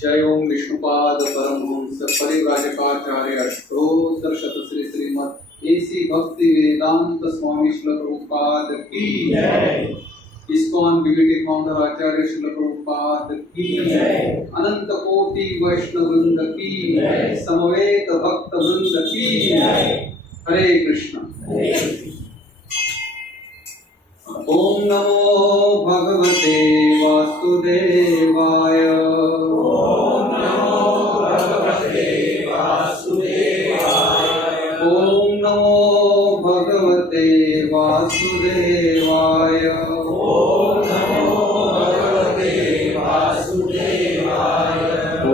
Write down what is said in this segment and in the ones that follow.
जय ओम विष्णुपाद परमहंस परिव्राजकाचार्य अष्टोत्तर शत श्री श्रीमद एसी भक्ति वेदांत स्वामी श्री प्रभुपाद की जय। इस्कॉन बिगटी फाउंडर आचार्य श्री प्रभुपाद की जय। अनंत कोटि वैष्णव वृंद की जय। समवेत भक्त वृंद की जय। हरे कृष्ण। ओम नमो भगवते वासुदेवाय। ओम नमो भगवते वासुदेवाय। ओम नमो भगवते वासुदेवाय। ओम नमो भगवते वासुदेवाय।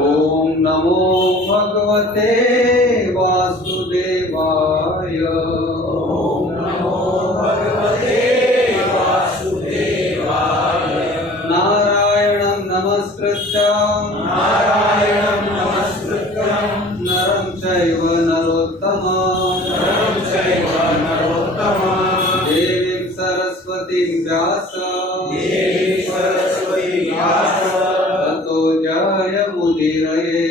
ओम नमो भगवते वासुदेवाय। ओम नमो भगवते वासुदेवाय। नारायणं नमस्कृत्य नारायणं नमस्कृत्यं नरं चैव नरोत्तमं नरं चैव नरोत्तमं देवीं सरस्वतीं व्यास देवीं सरस्वतीं व्यास ततो जयमुदीरये।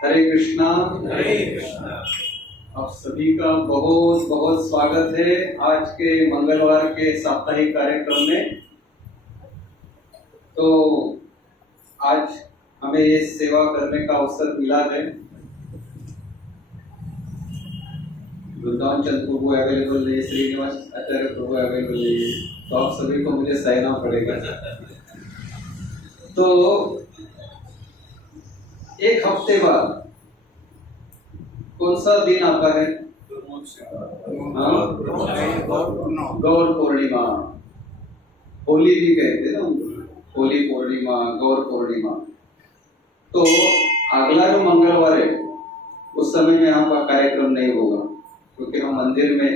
हरे कृष्णा। हरे कृष्णा। आप सभी का बहुत बहुत स्वागत है आज के मंगलवार के साप्ताहिक कार्यक्रम में। तो आज हमें ये सेवा करने का अवसर मिला है। वृंदावन चंद प्रभु अवेलेबल है, श्रीनिवास आचार्य प्रभु अवेलेबल है, तो आप सभी को मुझे सहना पड़ेगा। तो एक हफ्ते बाद कौन सा दिन आता है? गौर पूर्णिमा। होली भी कहते हैं ना, होली पूर्णिमा, गौर पूर्णिमा। तो अगला जो मंगलवार है उस समय में यहाँ का कार्यक्रम नहीं होगा, क्योंकि हम मंदिर में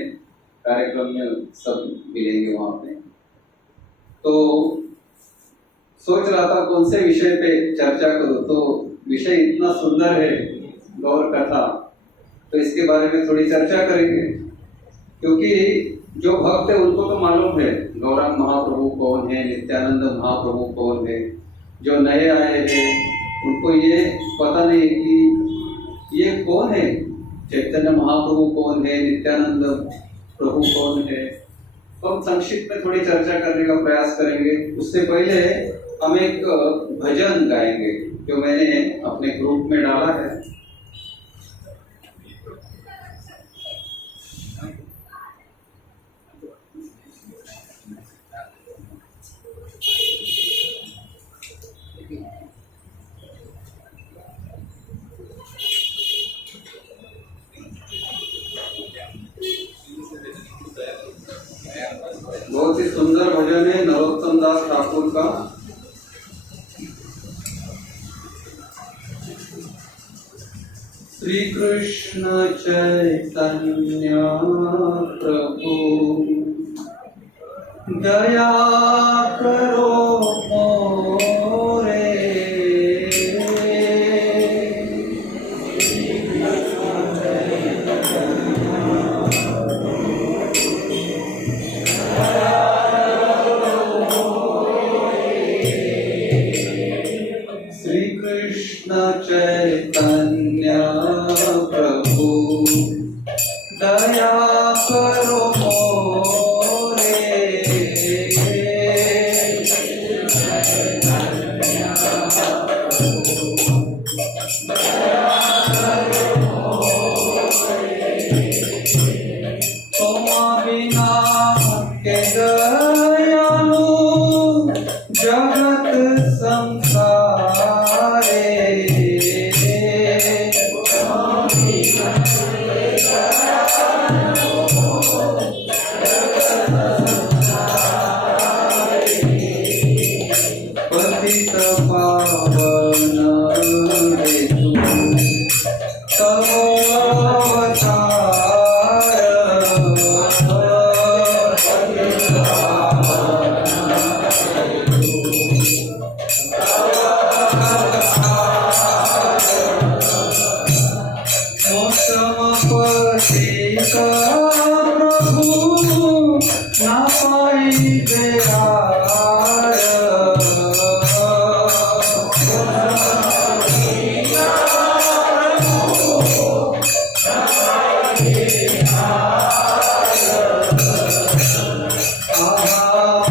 कार्यक्रम में सब मिलेंगे वहाँ पे। तो सोच रहा था कौन से विषय पे चर्चा करूं, तो विषय इतना सुंदर है गौर कथा, तो इसके बारे में थोड़ी चर्चा करेंगे। क्योंकि जो भक्त है उनको तो मालूम है गौरांग महाप्रभु कौन है, नित्यानंद महाप्रभु कौन है। जो नए आए हैं उनको ये पता नहीं कि ये कौन है, चैतन्य महाप्रभु कौन है, नित्यानंद प्रभु कौन है। तो हम संक्षिप्त में थोड़ी चर्चा करने का प्रयास करेंगे। उससे पहले हम एक भजन गाएंगे जो मैंने अपने ग्रुप में डाला है। बहुत ही सुंदर भजन है नरोत्तम दास ठाकुर का। श्री कृष्ण चैतन्य प्रभु दया करो मोरे। श्री कृष्ण चैतन्य प्रभु दया करो मोरे। तुम बिना के दयालु जगत संसारे।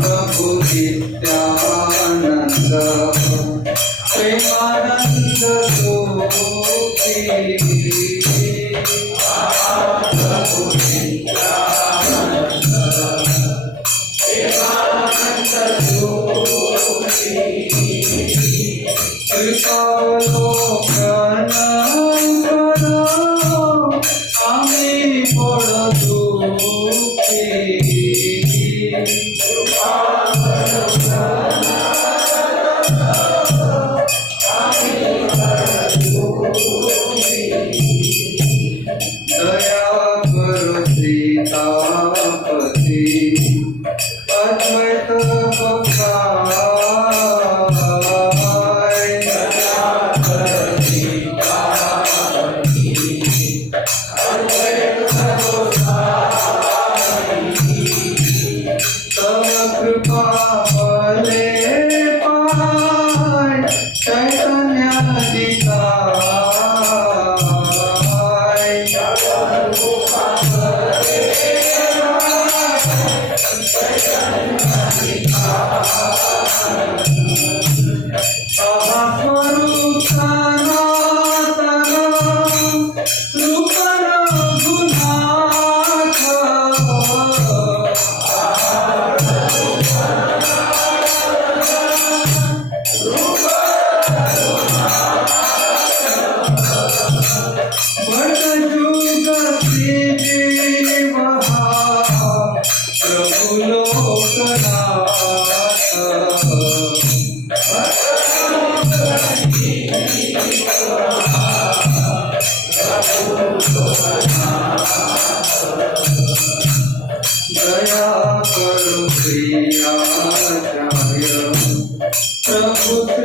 प्रभु नित्यानंद प्रेमानंद प्रभु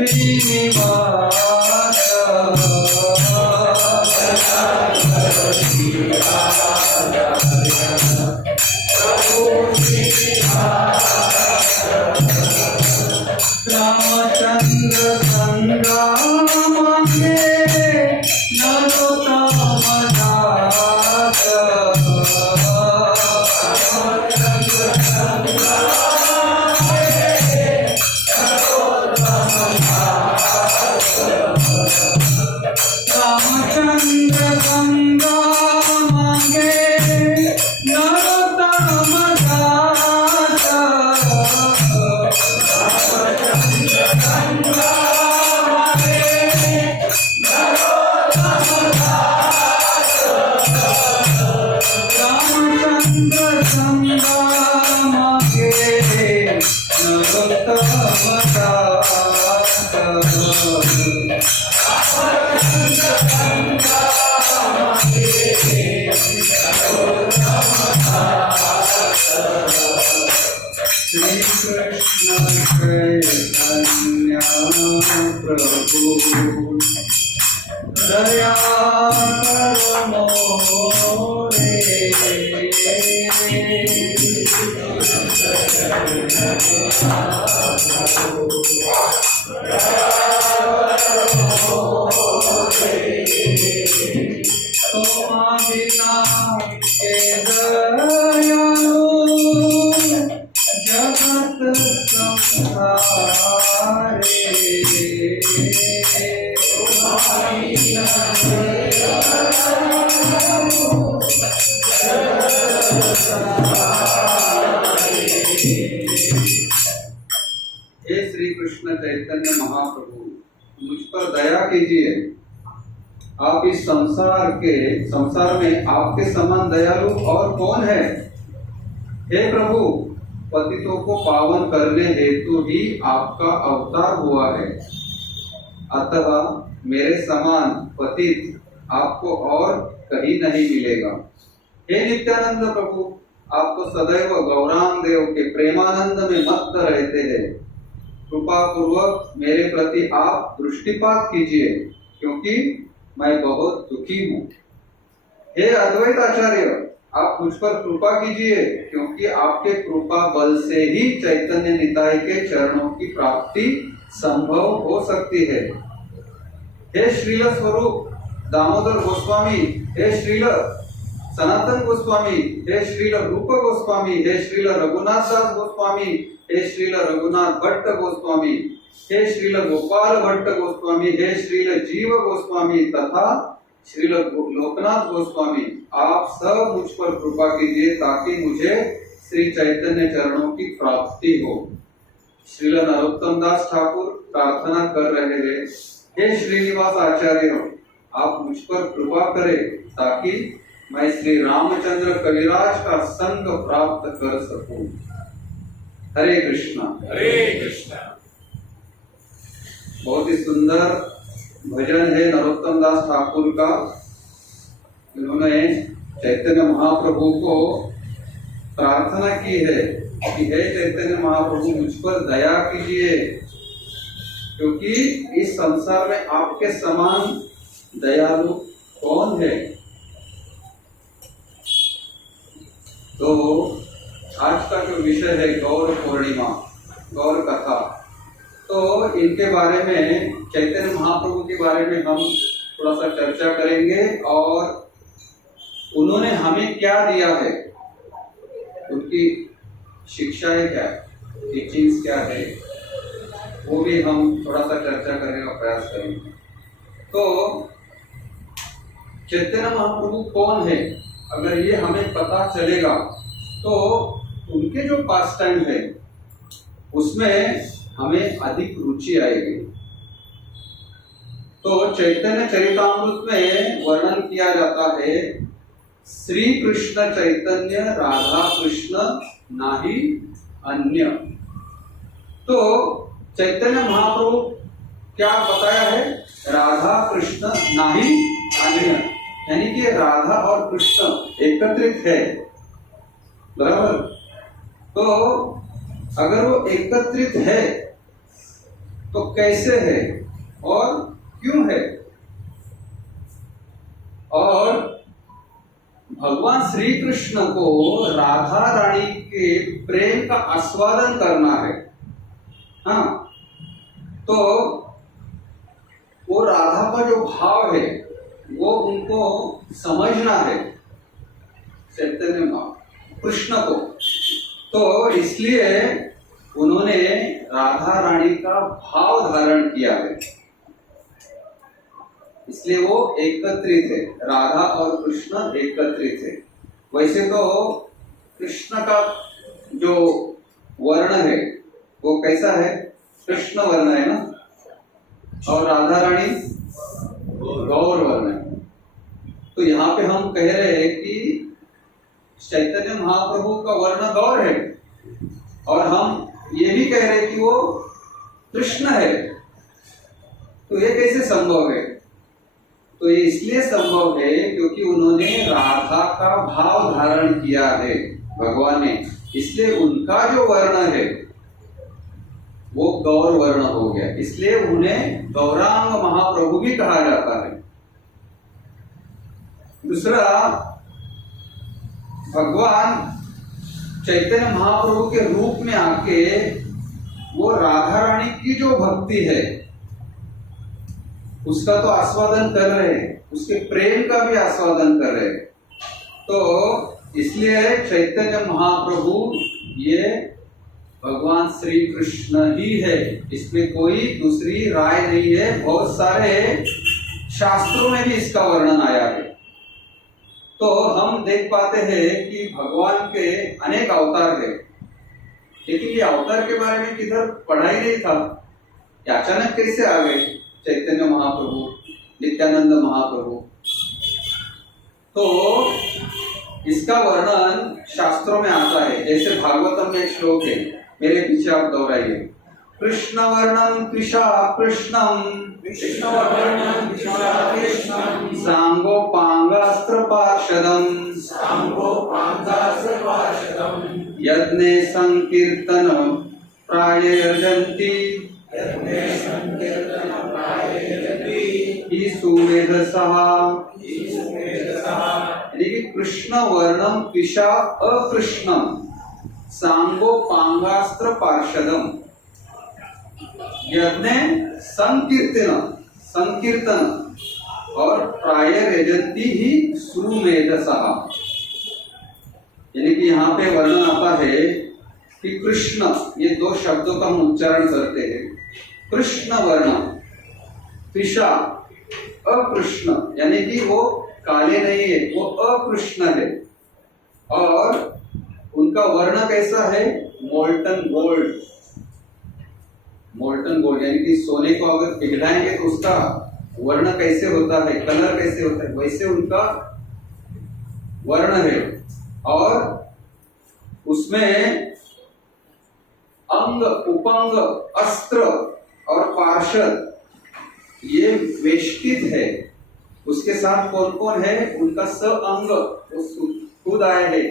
श्रीनिवास रामचंद्र संग्राम के नरोत्तम दास रामचंद्र संग्राम के नरोत्तम दास रामचंद्र संग्राम के नरोत्तम श्री कृष्ण चैतन्य प्रभु दया करो जगत हे श्री कृष्ण चैतन्य महाप्रभु, मुझ पर दया कीजिए। आप इस संसार में आपके समान दयालु और कौन है? हे प्रभु, पतितों को पावन करने हेतु ही आपका अवतार हुआ है, अतः मेरे समान पतित आपको और कहीं नहीं मिलेगा। हे नित्यानंद प्रभु, आप तो सदैव गौरांग देव के प्रेमानंद में मस्त रहते हैं। कृपा पूर्वक मेरे प्रति आप दृष्टिपात कीजिए, क्योंकि मैं बहुत दुखी हूँ। हे अद्वैत आचार्य, आप मुझ पर कृपा कीजिए, क्योंकि आपके कृपा बल से ही चैतन्य निताय के चरणों की प्राप्ति संभव हो सकती है। हे श्रील स्वरूप दामोदर गोस्वामी, हे श्रील सनातन गोस्वामी, हे श्रील रूप गोस्वामी, हे श्रील रघुनाथ दास गोस्वामी, हे श्रील रघुनाथ भट्ट गोस्वामी, हे श्रील गोपाल भट्ट गोस्वामी, हे श्रील जीव गोस्वामी तथा श्रील लोकनाथ गोस्वामी, आप सब मुझ पर कृपा कीजिए ताकि मुझे श्री चैतन्य चरणों की प्राप्ति हो। श्रील नरोत्तम दास ठाकुर प्रार्थना कर रहे हैं, हे श्रीनिवास आचार्य, आप मुझ पर कृपा करें ताकि मैं श्री रामचंद्र कविराज का संग प्राप्त कर सकूं। हरे कृष्णा। हरे कृष्णा। बहुत ही सुंदर भजन है नरोत्तम दास ठाकुर का। इन्होंने चैतन्य महाप्रभु को प्रार्थना की है कि हे चैतन्य महाप्रभु मुझ पर दया कीजिए, क्योंकि इस संसार में आपके समान दयालु कौन है। तो आज का जो विषय है गौर पूर्णिमा, गौर कथा, तो इनके बारे में, चैतन्य महाप्रभु के बारे में हम थोड़ा सा चर्चा करेंगे और उन्होंने हमें क्या दिया है, उनकी शिक्षाएं क्या, टीचिंग्स क्या है, वो भी हम थोड़ा सा चर्चा करने का प्रयास करेंगे। तो चैतन्य महाप्रभु कौन है, अगर ये हमें पता चलेगा तो उनके जो पास टाइम है उसमें हमें अधिक रुचि आएगी। तो चैतन्य चरितामृत में वर्णन किया जाता है, श्री कृष्ण चैतन्य राधा कृष्ण नाही अन्य। तो चैतन्य महाप्रभु क्या बताया है, राधा कृष्ण नाही अन्य, यानी कि राधा और कृष्ण एकत्रित है, बराबर। तो अगर वो एकत्रित है तो कैसे है और क्यों है, और भगवान श्री कृष्ण को राधा रानी के प्रेम का आस्वादन करना है। हाँ, तो वो राधा का जो भाव है वो उनको समझना है, चैतन्य कृष्ण को। तो इसलिए उन्होंने राधा रानी का भाव धारण किया है, इसलिए वो एकत्रित है, राधा और कृष्ण एकत्रित है। वैसे तो कृष्ण का जो वर्ण है वो कैसा है, कृष्ण वर्ण है ना, और राधा रानी गौर वर्ण है। तो यहाँ पे हम कह रहे हैं कि चैतन्य महाप्रभु का वर्ण गौर है और हम ये भी कह रहे हैं कि वो कृष्ण है। तो ये कैसे संभव है, तो ये इसलिए संभव है क्योंकि उन्होंने राधा का भाव धारण किया है भगवान ने, इसलिए उनका जो वर्ण है वो गौर वर्ण हो गया, इसलिए उन्हें गौरांग महाप्रभु भी कहा जाता है। दूसरा, भगवान चैतन्य महाप्रभु के रूप में आके वो राधा रानी की जो भक्ति है उसका तो आस्वादन कर रहे हैं, उसके प्रेम का भी आस्वादन कर रहे हैं। तो इसलिए चैतन्य महाप्रभु ये भगवान श्री कृष्ण ही है, इसमें कोई दूसरी राय नहीं है। बहुत सारे शास्त्रों में भी इसका वर्णन आया है। तो हम देख पाते हैं कि भगवान के अनेक अवतार है, लेकिन ये अवतार के बारे में किधर पढ़ा ही नहीं था, अचानक कैसे आ गए चैतन्य महाप्रभु, नित्यानंद महाप्रभु। तो इसका वर्णन शास्त्रों में आता है, जैसे भागवतम में एक श्लोक है, मेरे पीछे आप दोहराइए, कृष्ण वर्णम कृषा कृष्णम, कृष्ण वर्णम कृष्ण कृष्णम, सांगोपांगास्त्र पार्षदम, सांगोपांगास्त्र पार्षदम, यज्ञे संकीर्तन प्रायर्जन्ति, यज्ञे संकीर्तन प्रायर्जन्ति, ही सुमेधसः। ही सुमेधसः। यानी कि कृष्ण वर्णम पिशा अकृष्णम, सांगोपांगास्त्र पार्षदम, यज्ञ संकीर्तन और प्रायर्जन्ति ही सुमेधसः। यानी कि यहाँ पे वर्णन आता है कि कृष्ण, ये दो शब्दों का हम उच्चारण करते हैं। कृष्ण वर्ण, कृषा अकृष्ण, यानी कि वो काले नहीं है, वो अकृष्ण है। और उनका वर्ण कैसा है? Molten gold. मोल्टन गोल्ड यानी कि सोने को अगर पिघलाएंगे तो उसका वर्ण कैसे होता है, कलर कैसे होता है, वैसे उनका वर्ण है। और उसमें अंग, उपंग, अस्त्र और पार्षद ये वेष्टित है। उसके साथ कौन कौन है? उनका स अंग खुद आए है,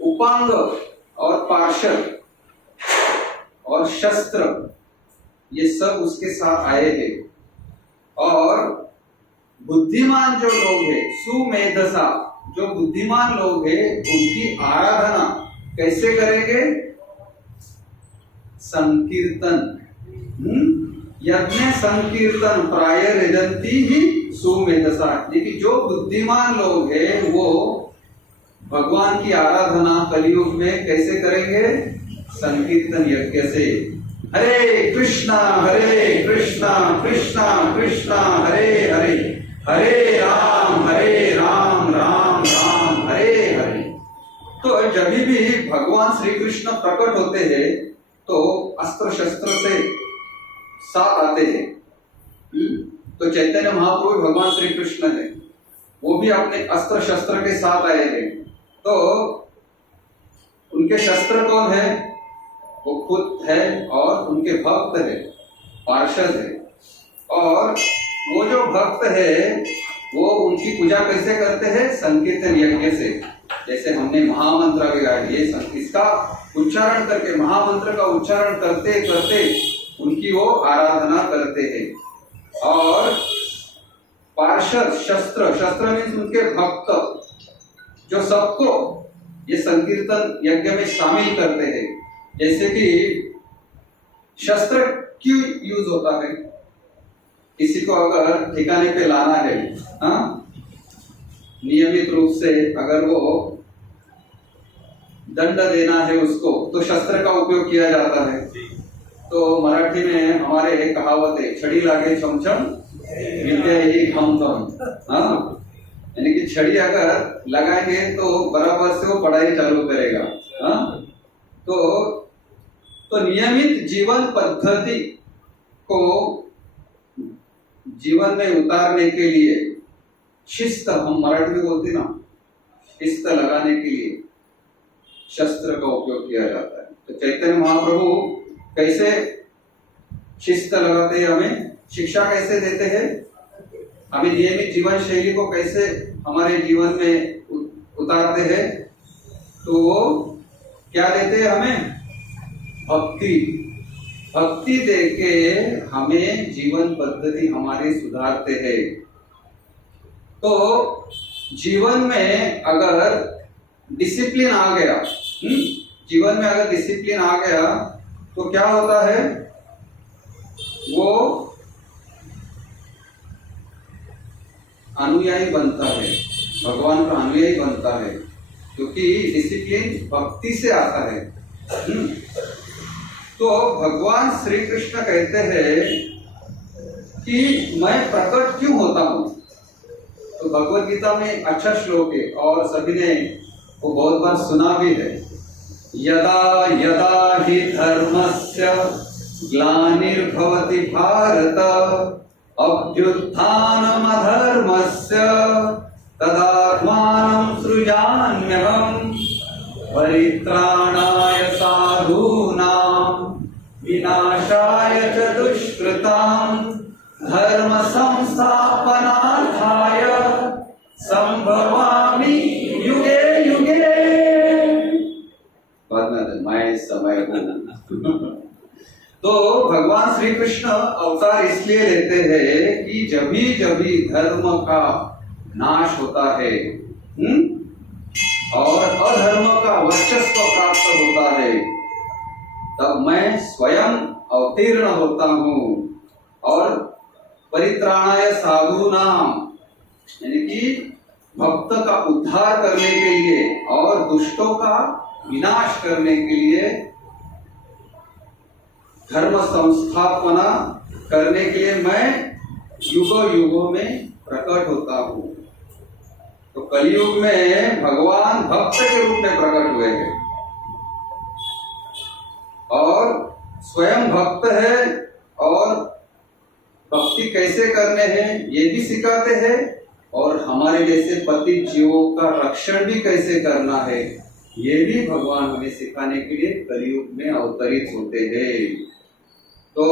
उपांग और पार्षद और शस्त्र, ये सब उसके साथ आए हैं। और बुद्धिमान जो लोग हैं, सुमेधसा, जो बुद्धिमान लोग हैं, उनकी आराधना कैसे करेंगे? संकीर्तन, यज्ञ संकीर्तन प्राय रजंती ही सुमेधसा। लेकिन जो बुद्धिमान लोग हैं वो भगवान की आराधना कलयुग में कैसे करेंगे? संकीर्तन यज्ञ से। हरे कृष्णा कृष्णा कृष्णा हरे हरे, हरे राम राम राम हरे हरे। तो जब भी भगवान श्री कृष्ण प्रकट होते हैं तो अस्त्र शस्त्र से साथ आते हैं। तो चैतन्य महाप्रभु भगवान श्री कृष्ण है, वो भी अपने अस्त्र शस्त्र के साथ आए हैं। तो उनके शस्त्र कौन है? वो खुद है और उनके भक्त है, पार्षद है। और वो जो भक्त है वो उनकी पूजा कैसे करते हैं? संकीर्तन यज्ञ से। जैसे हमने महामंत्र भी गाया, ये इसका उच्चारण करके, महामंत्र का उच्चारण करते करते उनकी वो आराधना करते हैं। और पार्षद, शस्त्र मीन्स उनके भक्त, जो सबको ये संकीर्तन यज्ञ में शामिल करते हैं। जैसे कि शस्त्र क्यों यूज होता है? किसी को अगर ठिकाने पे लाना है, नियमित रूप से अगर वो दंड देना है उसको, तो शस्त्र का उपयोग किया जाता है। तो मराठी में हमारे एक कहावत है, छड़ी लागे छमछम विद्या ही खम खम। यानी कि छड़ी अगर लगाएंगे तो बराबर से वो पढ़ाई चालू करेगा। तो नियमित जीवन पद्धति को जीवन में उतारने के लिए शिस्त, हम मराठी में बोलते ना, शिस्त लगाने के लिए शस्त्र का उपयोग किया जाता है। तो चैतन्य महाप्रभु कैसे शिस्त लगाते हैं, हमें शिक्षा कैसे देते हैं, हमें नियमित जीवन शैली को कैसे हमारे जीवन में उतारते हैं? तो वो क्या देते हैं हमें? भक्ति देके हमें जीवन पद्धति हमारी सुधारते हैं। तो जीवन में अगर डिसिप्लिन आ गया, जीवन में अगर डिसिप्लिन आ गया तो क्या होता है? वो अनुयायी बनता है, भगवान का अनुयायी बनता है, क्योंकि डिसिप्लिन भक्ति से आता है। तो भगवान श्री कृष्ण कहते हैं कि मैं प्रकट क्यों होता हूं? तो भगवत गीता में अच्छा श्लोक है और सभी ने वो बहुत बार सुना भी है। यदा यदा हि धर्मस्य ग्लानिर्भवति भारत अभ्युत्थानम् अधर्मस्य तदात्मानं सृजाम्यहम् परित्राणाय साधूनां विनाशाय च दुष्कृतां धर्म संस्थापनार्थाय संभवामि युगे युगे। मैं समय हूँ। तो भगवान श्री कृष्ण अवतार इसलिए लेते हैं कि जभी धर्म का नाश होता है और अधर्म का वर्चस्व प्राप्त होता है, तब मैं स्वयं अवतीर्ण होता हूँ और परित्राणाय साधूनाम, यानी कि भक्त का उद्धार करने के लिए दुष्टों का विनाश करने के लिए, धर्म संस्थापना करने के लिए मैं युगों युगों में प्रकट होता हूँ। तो कलयुग में भगवान भक्त के रूप में प्रकट हुए हैं और स्वयं भक्त है और भक्ति कैसे करने हैं ये भी सिखाते हैं और हमारे जैसे पतित जीवों का रक्षण भी कैसे करना है ये भी भगवान हमें सिखाने के लिए कलयुग में अवतरित होते हैं। तो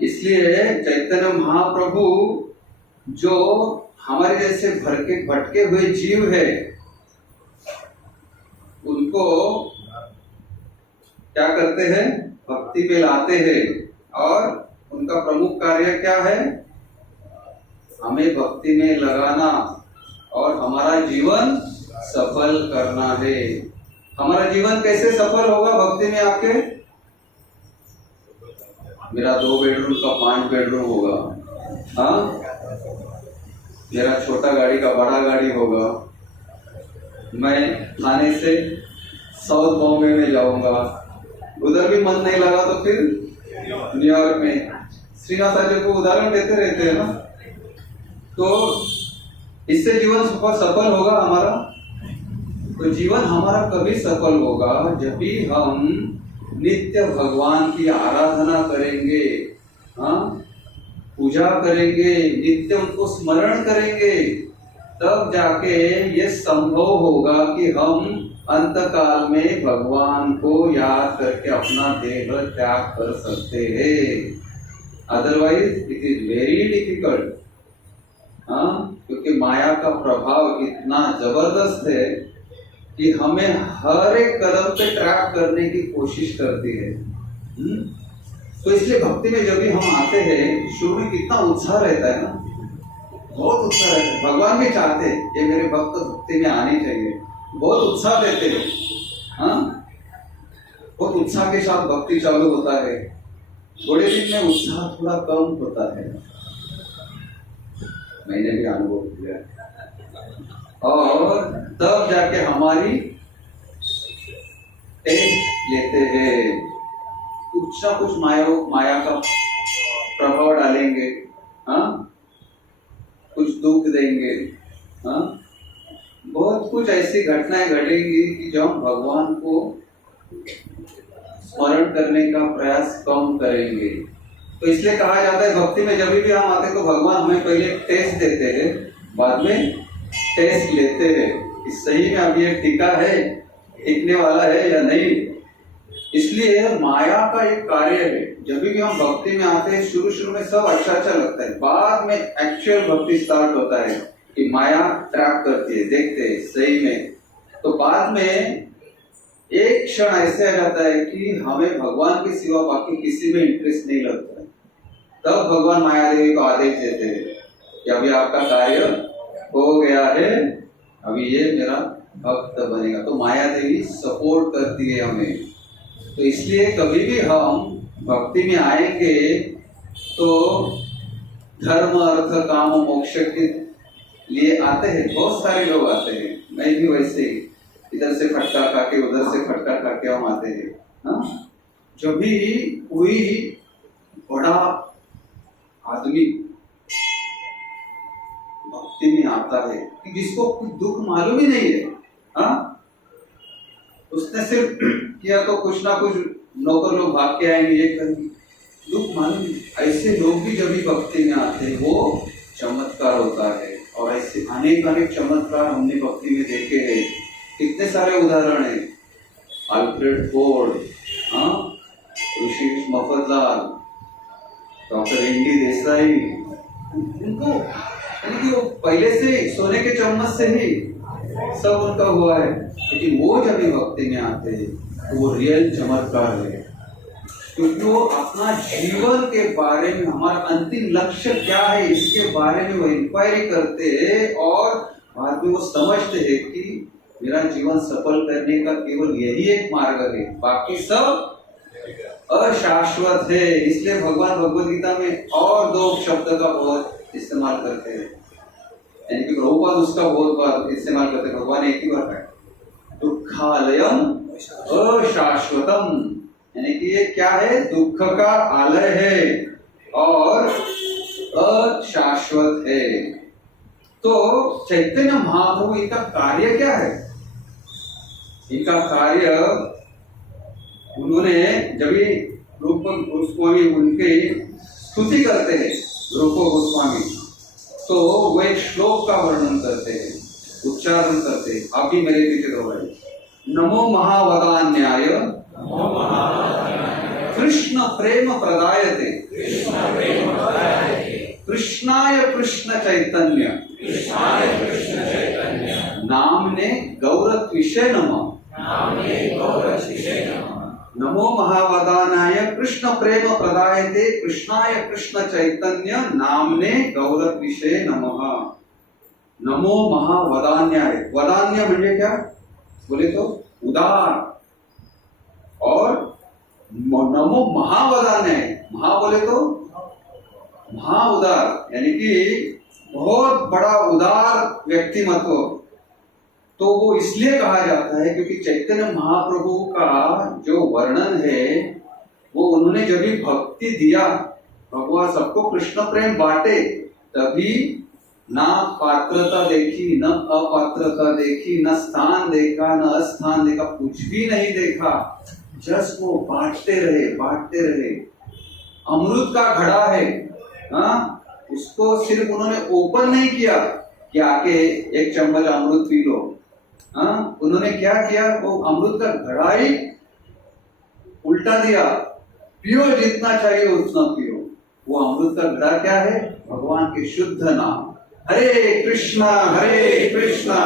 इसलिए चैतन्य महाप्रभु जो हमारे जैसे भटके हुए जीव है उनको क्या करते हैं, भक्ति पे लाते हैं और उनका प्रमुख कार्य क्या है, हमें भक्ति में लगाना और हमारा जीवन सफल करना है। हमारा जीवन कैसे सफल होगा भक्ति में आपके? मेरा 2 बेडरूम का 5 बेडरूम होगा, हाँ, मेरा छोटा गाड़ी का बड़ा गाड़ी होगा, मैं थाने से साउथ बॉम्बे में जाऊंगा, उधर भी मन नहीं लगा तो फिर न्यूयॉर्क में। श्रीनाथ आचार्य को उदाहरण देते रहते हैं ना। तो इससे जीवन सफल होगा हमारा? तो जीवन हमारा कभी सफल होगा जब भी हम नित्य भगवान की आराधना करेंगे, हाँ, पूजा करेंगे, नित्य उनको स्मरण करेंगे, तब जाके ये संभव होगा कि हम अंतकाल में भगवान को याद करके अपना देह त्याग कर सकते हैं। Otherwise it is very difficult, हाँ, क्योंकि माया का प्रभाव इतना जबरदस्त है कि हमें हर एक कदम पे ट्रैप करने की कोशिश करती है। तो इसलिए भक्ति में जब भी हम आते हैं शुरू में कितना उत्साह रहता है ना, बहुत उत्साह रहता है। भगवान भी चाहते हैं ये मेरे भक्त भक्ति में आने चाहिए, बहुत उत्साह देते हैं, हाँ, बहुत उत्साह के साथ भक्ति चालू होता है। थोड़े दिन में उत्साह थोड़ा कम होता है, मैंने भी अनुभव किया, और तब जाके हमारी टेस्ट लेते हैं, कुछ ना कुछ माया का प्रभाव डालेंगे, हाँ, कुछ दुख देंगे, हाँ, बहुत कुछ ऐसी घटनाएं घटेंगी कि जब हम भगवान को स्मरण करने का प्रयास कम करेंगे। तो इसलिए कहा जाता है भक्ति में जब भी हम आते तो भगवान हमें पहले टेस्ट देते हैं, बाद में टेस्ट लेते हैं कि सही में अभी ये टीका है, टिकने वाला है या नहीं। इसलिए माया का एक कार्य है, जब भी हम भक्ति में आते हैं शुरू में सब अच्छा लगता है, बाद में एक्चुअल भक्ति स्टार्ट होता है कि माया ट्रैप करती है, देखते हैं सही में। तो बाद में एक क्षण ऐसे आ जाता है कि हमें भगवान के सिवा बाकी किसी में इंटरेस्ट नहीं लगता है। तब भगवान माया देवी को आदेश देते हैं कि अभी आपका कार्य हो गया है, अभी ये मेरा भक्त बनेगा। तो माया देवी सपोर्ट करती है हमें। तो इसलिए कभी भी हम भक्ति में आएंगे तो धर्म अर्थ काम मोक्ष के लिए आते हैं, बहुत सारे लोग आते हैं, मैं भी वैसे ही इधर से फटका खा के उधर से फटका खा के हम आते हैं, हाँ। जब भी कोई बड़ा आदमी भक्ति में आता है कि जिसको कुछ दुख मालूम ही नहीं है, हाँ, उसने सिर्फ किया तो कुछ ना कुछ नौकर लोग भाग के आएंगे, ये करेंगे, दुख मालूम नहीं। ऐसे लोग भी जब भी भक्ति में आते हैं वो चमत्कार होता है। और ऐसे अनेक चमत्कार हमने भक्ति में देखे हैं, कितने सारे उदाहरण हैं। अल्फ्रेड फोर्ड, हाँ, ऋषिकेश मफतलाल, डॉक्टर एनडी देसाई, उनको वो पहले से सोने के चम्मच से ही सब उनका हुआ है, लेकिन वो जब भी भक्ति में आते हैं तो वो रियल चमत्कार है, क्योंकि वो अपना जीवन के बारे में, हमारा अंतिम लक्ष्य क्या है इसके बारे में वो इंक्वायरी करते हैं और बाद में वो समझते हैं कि मेरा जीवन सफल करने का केवल यही एक मार्ग है, बाकी सब अशाश्वत है। इसलिए भगवान भगवद गीता में और 2 शब्द का बहुत इस्तेमाल करते हैं, यानी कि प्रभुपाद उसका बहुत बार इस्तेमाल करते हैं, भगवान एक ही बार है दुखालयम अशाश्वतम, यानी कि ये क्या है, दुख का आलय है और अशाश्वत है। तो चैतन्य महाप्रभु इनका कार्य क्या है? इनका कार्य, उन्होंने जब ये रूप गोस्वामी उनके स्तुति करते हैं, रूप गोस्वामी, तो वो एक श्लोक का वर्णन करते हैं, उच्चारण करते हैं। आप भी मेरे पीछे दो भाई। नमो महावदान्याय कृष्ण प्रेम प्रदायते कृष्णाय कृष्ण चैतन्य नामने गौरत्विषे नमः। नमो महावदानाय कृष्ण प्रेम प्रदायते कृष्णाय कृष्ण चैतन्य नामने गौरत्विषे नमः। नमो महावदान्याय, वदान्य म्हणजे क्या बोले तो उदार, और नमो महावदान्याय, महा बोले तो महा उदार, यानी कि बहुत बड़ा उदार व्यक्तिमत्व। तो वो इसलिए कहा जाता है क्योंकि चैतन्य महाप्रभु का जो वर्णन है वो उन्होंने जब भी भक्ति दिया, भगवान सबको कृष्ण प्रेम बांटे, तभी ना पात्रता देखी, न अपात्रता देखी, न स्थान देखा, न अस्थान देखा, कुछ भी नहीं देखा, जस्ट वो बांटते रहे। अमृत का घड़ा है, उसको सिर्फ उन्होंने ओपन नहीं किया कि आके एक चम्मच अमृत पी लो। उन्होंने क्या किया, वो अमृत का घड़ा ही उल्टा दिया, पियो जितना चाहिए उतना पियो। वो अमृत का घड़ा क्या है, भगवान के शुद्ध नाम, हरे कृष्णा कृष्णा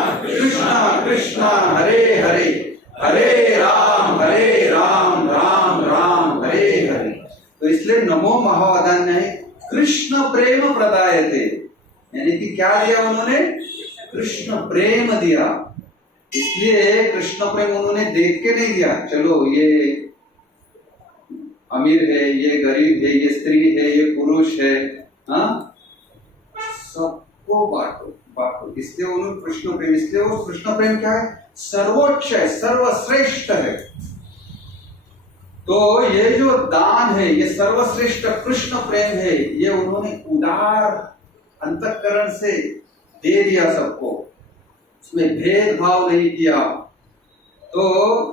कृष्णा हरे हरे, हरे राम राम राम हरे हरे। तो इसलिए नमो महावदान्याय कृष्ण प्रेम प्रदायते, यानी कि क्या दिया उन्होंने, कृष्ण प्रेम दिया। इसलिए कृष्ण प्रेम उन्होंने देख के नहीं दिया, चलो ये अमीर है, ये गरीब है, ये स्त्री है, ये पुरुष है, सबको बांटो। इसलिए उन्होंने कृष्ण प्रेम, इसलिए वो कृष्ण प्रेम क्या है, सर्वोच्च है, सर्वश्रेष्ठ है। तो ये जो दान है, ये सर्वश्रेष्ठ कृष्ण प्रेम है, ये उन्होंने उदार अंतःकरण से दे दिया सबको, उसमें भेदभाव नहीं किया। तो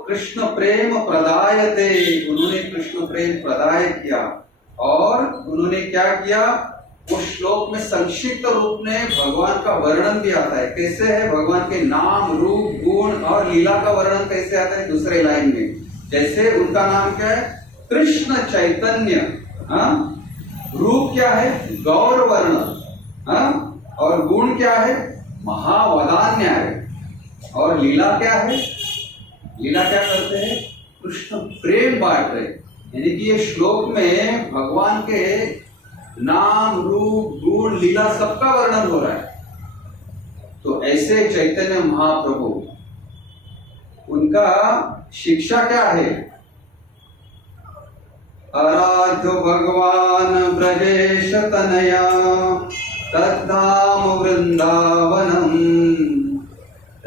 कृष्ण प्रेम प्रदायते, उन्होंने कृष्ण प्रेम प्रदाय किया। और उन्होंने क्या किया, उस श्लोक में संक्षिप्त रूप में भगवान का वर्णन भी आता है। कैसे है, भगवान के नाम रूप गुण और लीला का वर्णन कैसे आता है दूसरे लाइन में। जैसे उनका नाम क्या है, कृष्ण चैतन्य, रूप क्या है, गौर वर्ण, और गुण क्या है, महावदान्याय, और लीला क्या है, लीला क्या करते हैं, कृष्ण प्रेम बांट रहे। यानी कि ये श्लोक में भगवान के नाम रूप गुण लीला सबका वर्णन हो रहा है। तो ऐसे चैतन्य महाप्रभु, उनका शिक्षा क्या है, आराध्य भगवान ब्रजेश तनया तद्धाम वृंदावनम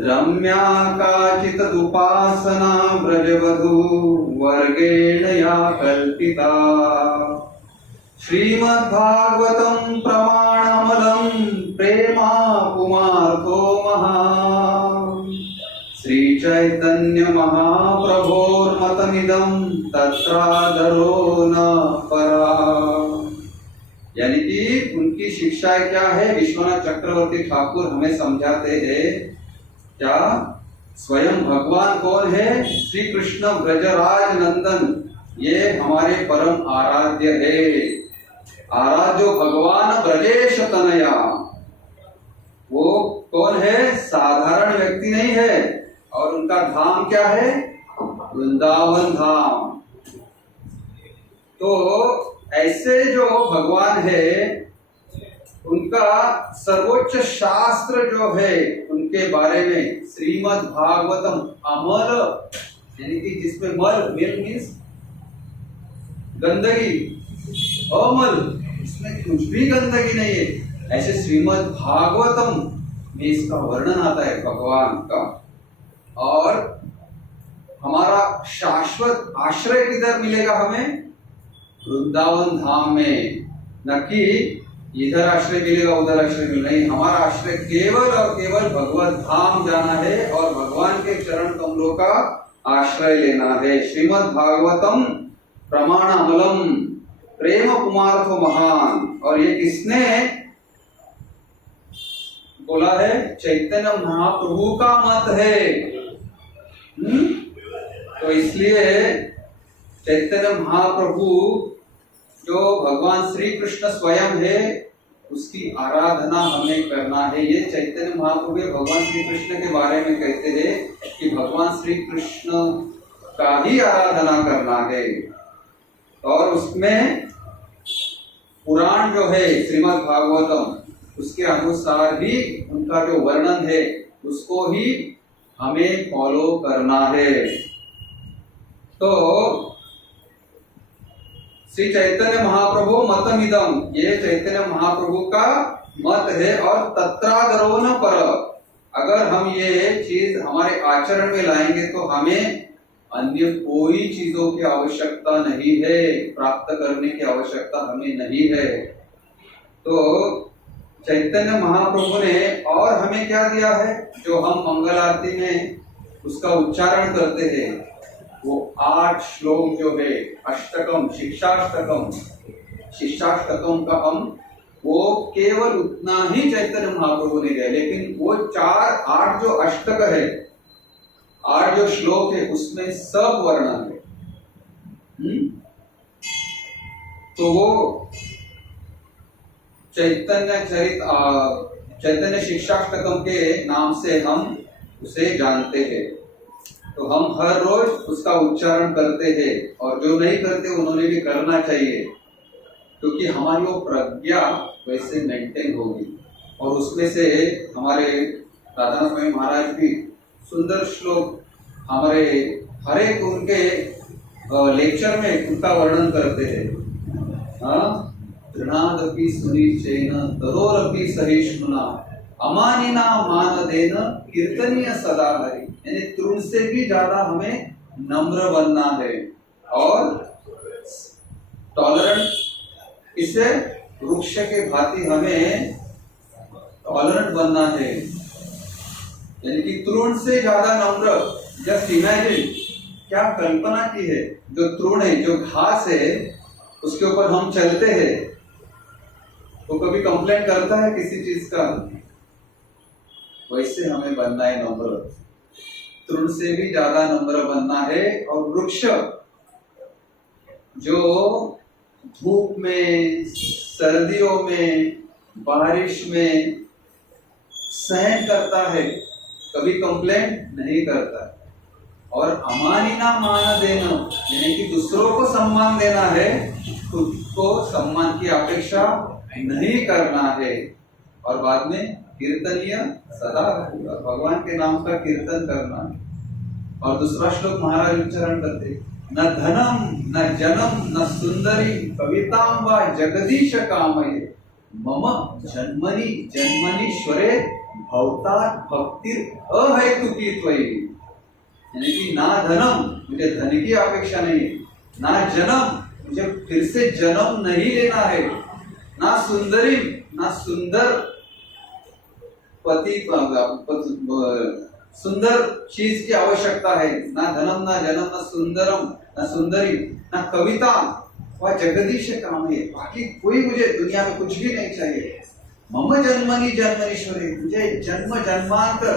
रम्या काचित उपासना ब्रजवधू वर्गेण या कल्पिता श्रीमद्भागवतं प्रमाणमलं प्रेमा पुमार्थो महान् श्री चैतन्य महाप्रभोर्मतमिदं तत्रादरो न परा। यानी कि उनकी शिक्षा क्या है, विश्वनाथ चक्रवर्ती ठाकुर हमें समझाते हैं क्या, स्वयं भगवान कौन है, श्री कृष्ण ब्रजराज नंदन, ये हमारे परम आराध्य है। आराध्यो भगवान ब्रजेश तनया, वो कौन है, साधारण व्यक्ति नहीं है। और उनका धाम क्या है, वृंदावन धाम। तो ऐसे जो भगवान है, उनका सर्वोच्च शास्त्र जो है, उनके बारे में श्रीमद् भागवतम अमल, यानी कि जिसमें मल, मेल मीन्स गंदगी, अमल, इसमें कुछ भी गंदगी नहीं है। ऐसे श्रीमद् भागवतम में इसका वर्णन आता है भगवान का। और हमारा शाश्वत आश्रय किधर मिलेगा हमें? वृंदावन धाम में, न कि इधर आश्रय मिलेगा उधर आश्रय मिलेगा। नहीं, हमारा आश्रय केवल और केवल भगवत धाम जाना है और भगवान के चरण कमलों का आश्रय लेना है। श्रीमद् भागवतम प्रमाणामलम प्रेम कुमार्थो महान। और ये किसने बोला है? चैतन्य महाप्रभु का मत है। तो इसलिए चैतन्य महाप्रभु जो भगवान श्री कृष्ण स्वयं है, उसकी आराधना हमें करना है। ये चैतन्य महाप्रभु भगवान श्री कृष्ण के बारे में कहते हैं कि भगवान श्री कृष्ण का ही आराधना करना है। और उसमें पुराण जो है श्रीमद् भागवतम, उसके अनुसार ही उनका जो वर्णन है उसको ही हमें फॉलो करना है। तो श्री चैतन्य महाप्रभु मतमिदम, ये चैतन्य महाप्रभु का मत है। और तत्रादरो न पर, अगर हम ये चीज हमारे आचरण में लाएंगे तो हमें अन्य कोई चीजों की आवश्यकता नहीं है, प्राप्त करने की आवश्यकता हमें नहीं है। तो चैतन्य महाप्रभु ने और हमें क्या दिया है? जो हम मंगल आरती में उसका उच्चारण करते हैं, वो 8 श्लोक जो है अष्टकम शिक्षाष्टकम का हम वो केवल उतना ही चैतन्य महाप्रभु ने दिया। लेकिन वो 8 जो अष्टक है, 8 जो श्लोक है, उसमें सब वर्णन है। तो वो चैतन्य शिक्षाष्टकम के नाम से हम उसे जानते हैं। तो हम हर रोज उसका उच्चारण करते हैं, और जो नहीं करते उन्होंने भी करना चाहिए, क्योंकि हमारी वो प्रज्ञा वैसे मेंटेन होगी। और उसमें से हमारे राधा स्वामी महाराज भी सुंदर श्लोक हमारे हर एक उनके लेक्चर में उनका वर्णन करते हैं। तृणादपि सुनिश्चयेन तरोरपि सहिष्णुना अमानिना मानदेन कीर्तनीय सदा हरि। यानी तृण से भी ज्यादा हमें नम्र बनना है। और टॉलरेंट, इससे वृक्ष के भांति हमें टॉलरेंट बनना है, यानी कि तृण से ज्यादा नम्र। जस्ट इमेजिन, क्या कल्पना की है, जो तृण है, जो घास है, उसके ऊपर हम चलते हैं, वो कभी कंप्लेंट करता है किसी चीज का? वैसे हमें बनना है नम्र, तृण से भी ज्यादा नम्र बनना है। और वृक्ष जो धूप में, सर्दियों में, बारिश में सहन करता है, कभी कंप्लेंट नहीं करता। और अमानिना मान देना, यानी कि दूसरों को सम्मान देना है, खुद को सम्मान की अपेक्षा नहीं करना है। और बाद में कीर्तनीय सदा, भगवान के नाम का कीर्तन करना। और दूसरा श्लोक महाराज उच्चारण करते, न धनम न जनम न सुंदरी कविताम व जगदीश कामये मम जन्मनि जन्मनीश्वरे भवतात् भक्ति अहेतुकी त्वयि। यानी कि ना धनम, मुझे धन की अपेक्षा नहीं, ना जन्म, मुझे फिर से जन्म नहीं लेना है, ना सुंदरी, ना सुंदर पति, सुंदर चीज की आवश्यकता है, ना धनम ना जन्म ना सुंदरम ना सुंदरी ना कविता व जगदीश काम है। बाकी कोई मुझे दुनिया में कुछ भी नहीं चाहिए। मम जन्मनि जन्मनीश्वरे, मुझे जन्म जन्मांतर,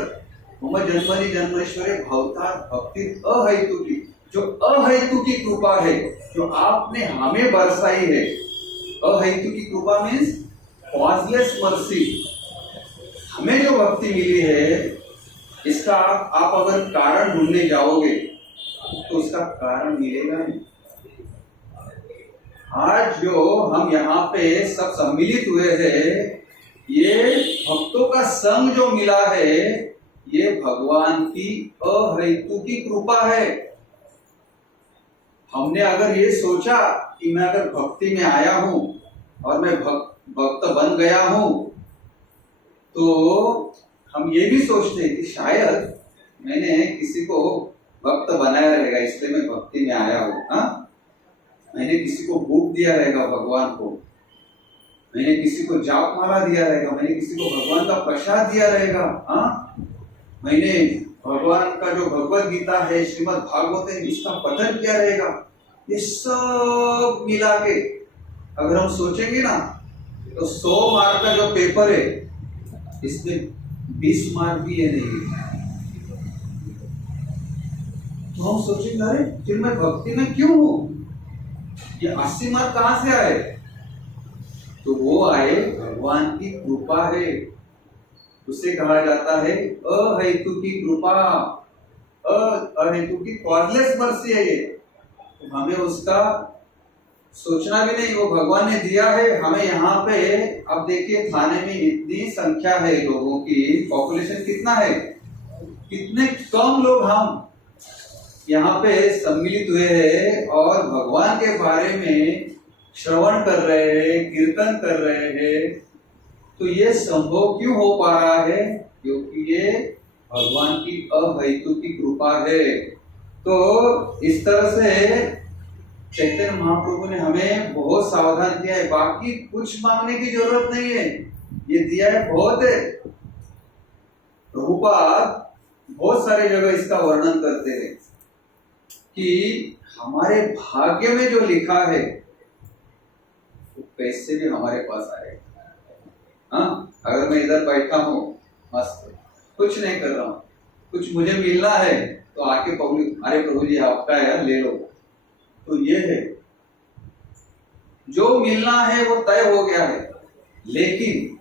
मम जन्मनि जन्मेश्वरे भवतात् भक्ति अहेतुकी, जो अहेतुकी कृपा है, जो आपने हमें बरसाई है। अहेतुकी कृपा मीन्स कॉजलेस मर्सी। हमें जो भक्ति मिली है, इसका आप अगर कारण ढूंढने जाओगे तो उसका कारण मिलेगा नहीं। आज जो हम यहाँ पे सब सम्मिलित हुए हैं, ये भक्तों का संग जो मिला है, ये भगवान की अहेतुकी कृपा है। हमने अगर ये सोचा कि मैं अगर भक्ति में आया हूं और मैं भक्त बन गया हूं, तो हम ये भी सोचते हैं कि शायद मैंने किसी को भक्त बनाया रहेगा इसलिए मैं भक्ति में आया हूँ। हाँ, मैंने किसी को भूख दिया रहेगा भगवान को, मैंने किसी को जाप माला दिया रहेगा, मैंने किसी को भगवान का प्रसाद दिया रहेगा। हाँ, मैंने भगवान का जो भगवत गीता है, श्रीमद् भागवत है, इसका पठन किया रहेगा। ये सब मिला के अगर हम सोचेंगे ना तो 100 मार्क का जो पेपर है इसमें 20 मार्क भी है नहीं। तो हम सोचेंगे अरे फिर मैं भक्ति में क्यों हूं, ये 80 मार्क कहां से आए? तो वो आए भगवान की कृपा है। उसे कहा जाता है अहेतु की कृपा, अहेतु की कॉजलेस मर्सी है ये। तो हमें उसका सोचना भी नहीं, वो भगवान ने दिया है हमें। यहाँ पे अब देखिए थाने में इतनी संख्या है लोगों की, पॉपुलेशन कितना है, कितने कम लोग हम यहाँ पे सम्मिलित हुए हैं और भगवान के बारे में श्रवण कर रहे हैं, कीर्तन कर रहे हैं। तो ये संभव क्यों हो पा रहा है? क्योंकि ये भगवान की अहेतु की कृपा है। तो इस तरह से चैतन्य महाप्रभु ने हमें बहुत सावधान किया है। बाकी कुछ मांगने की जरूरत नहीं है, ये दिया है बहुत है। प्रभुपाद बहुत सारी जगह इसका वर्णन करते हैं कि हमारे भाग्य में जो लिखा है वो पैसे भी हमारे पास आएगा। हाँ, अगर मैं इधर बैठा हूँ मस्त, कुछ नहीं कर रहा हूँ, कुछ मुझे मिलना है तो आके पब्लिक अरे प्रभु जी आपका है ले लो, तो ये है जो मिलना है वो तय हो गया है। लेकिन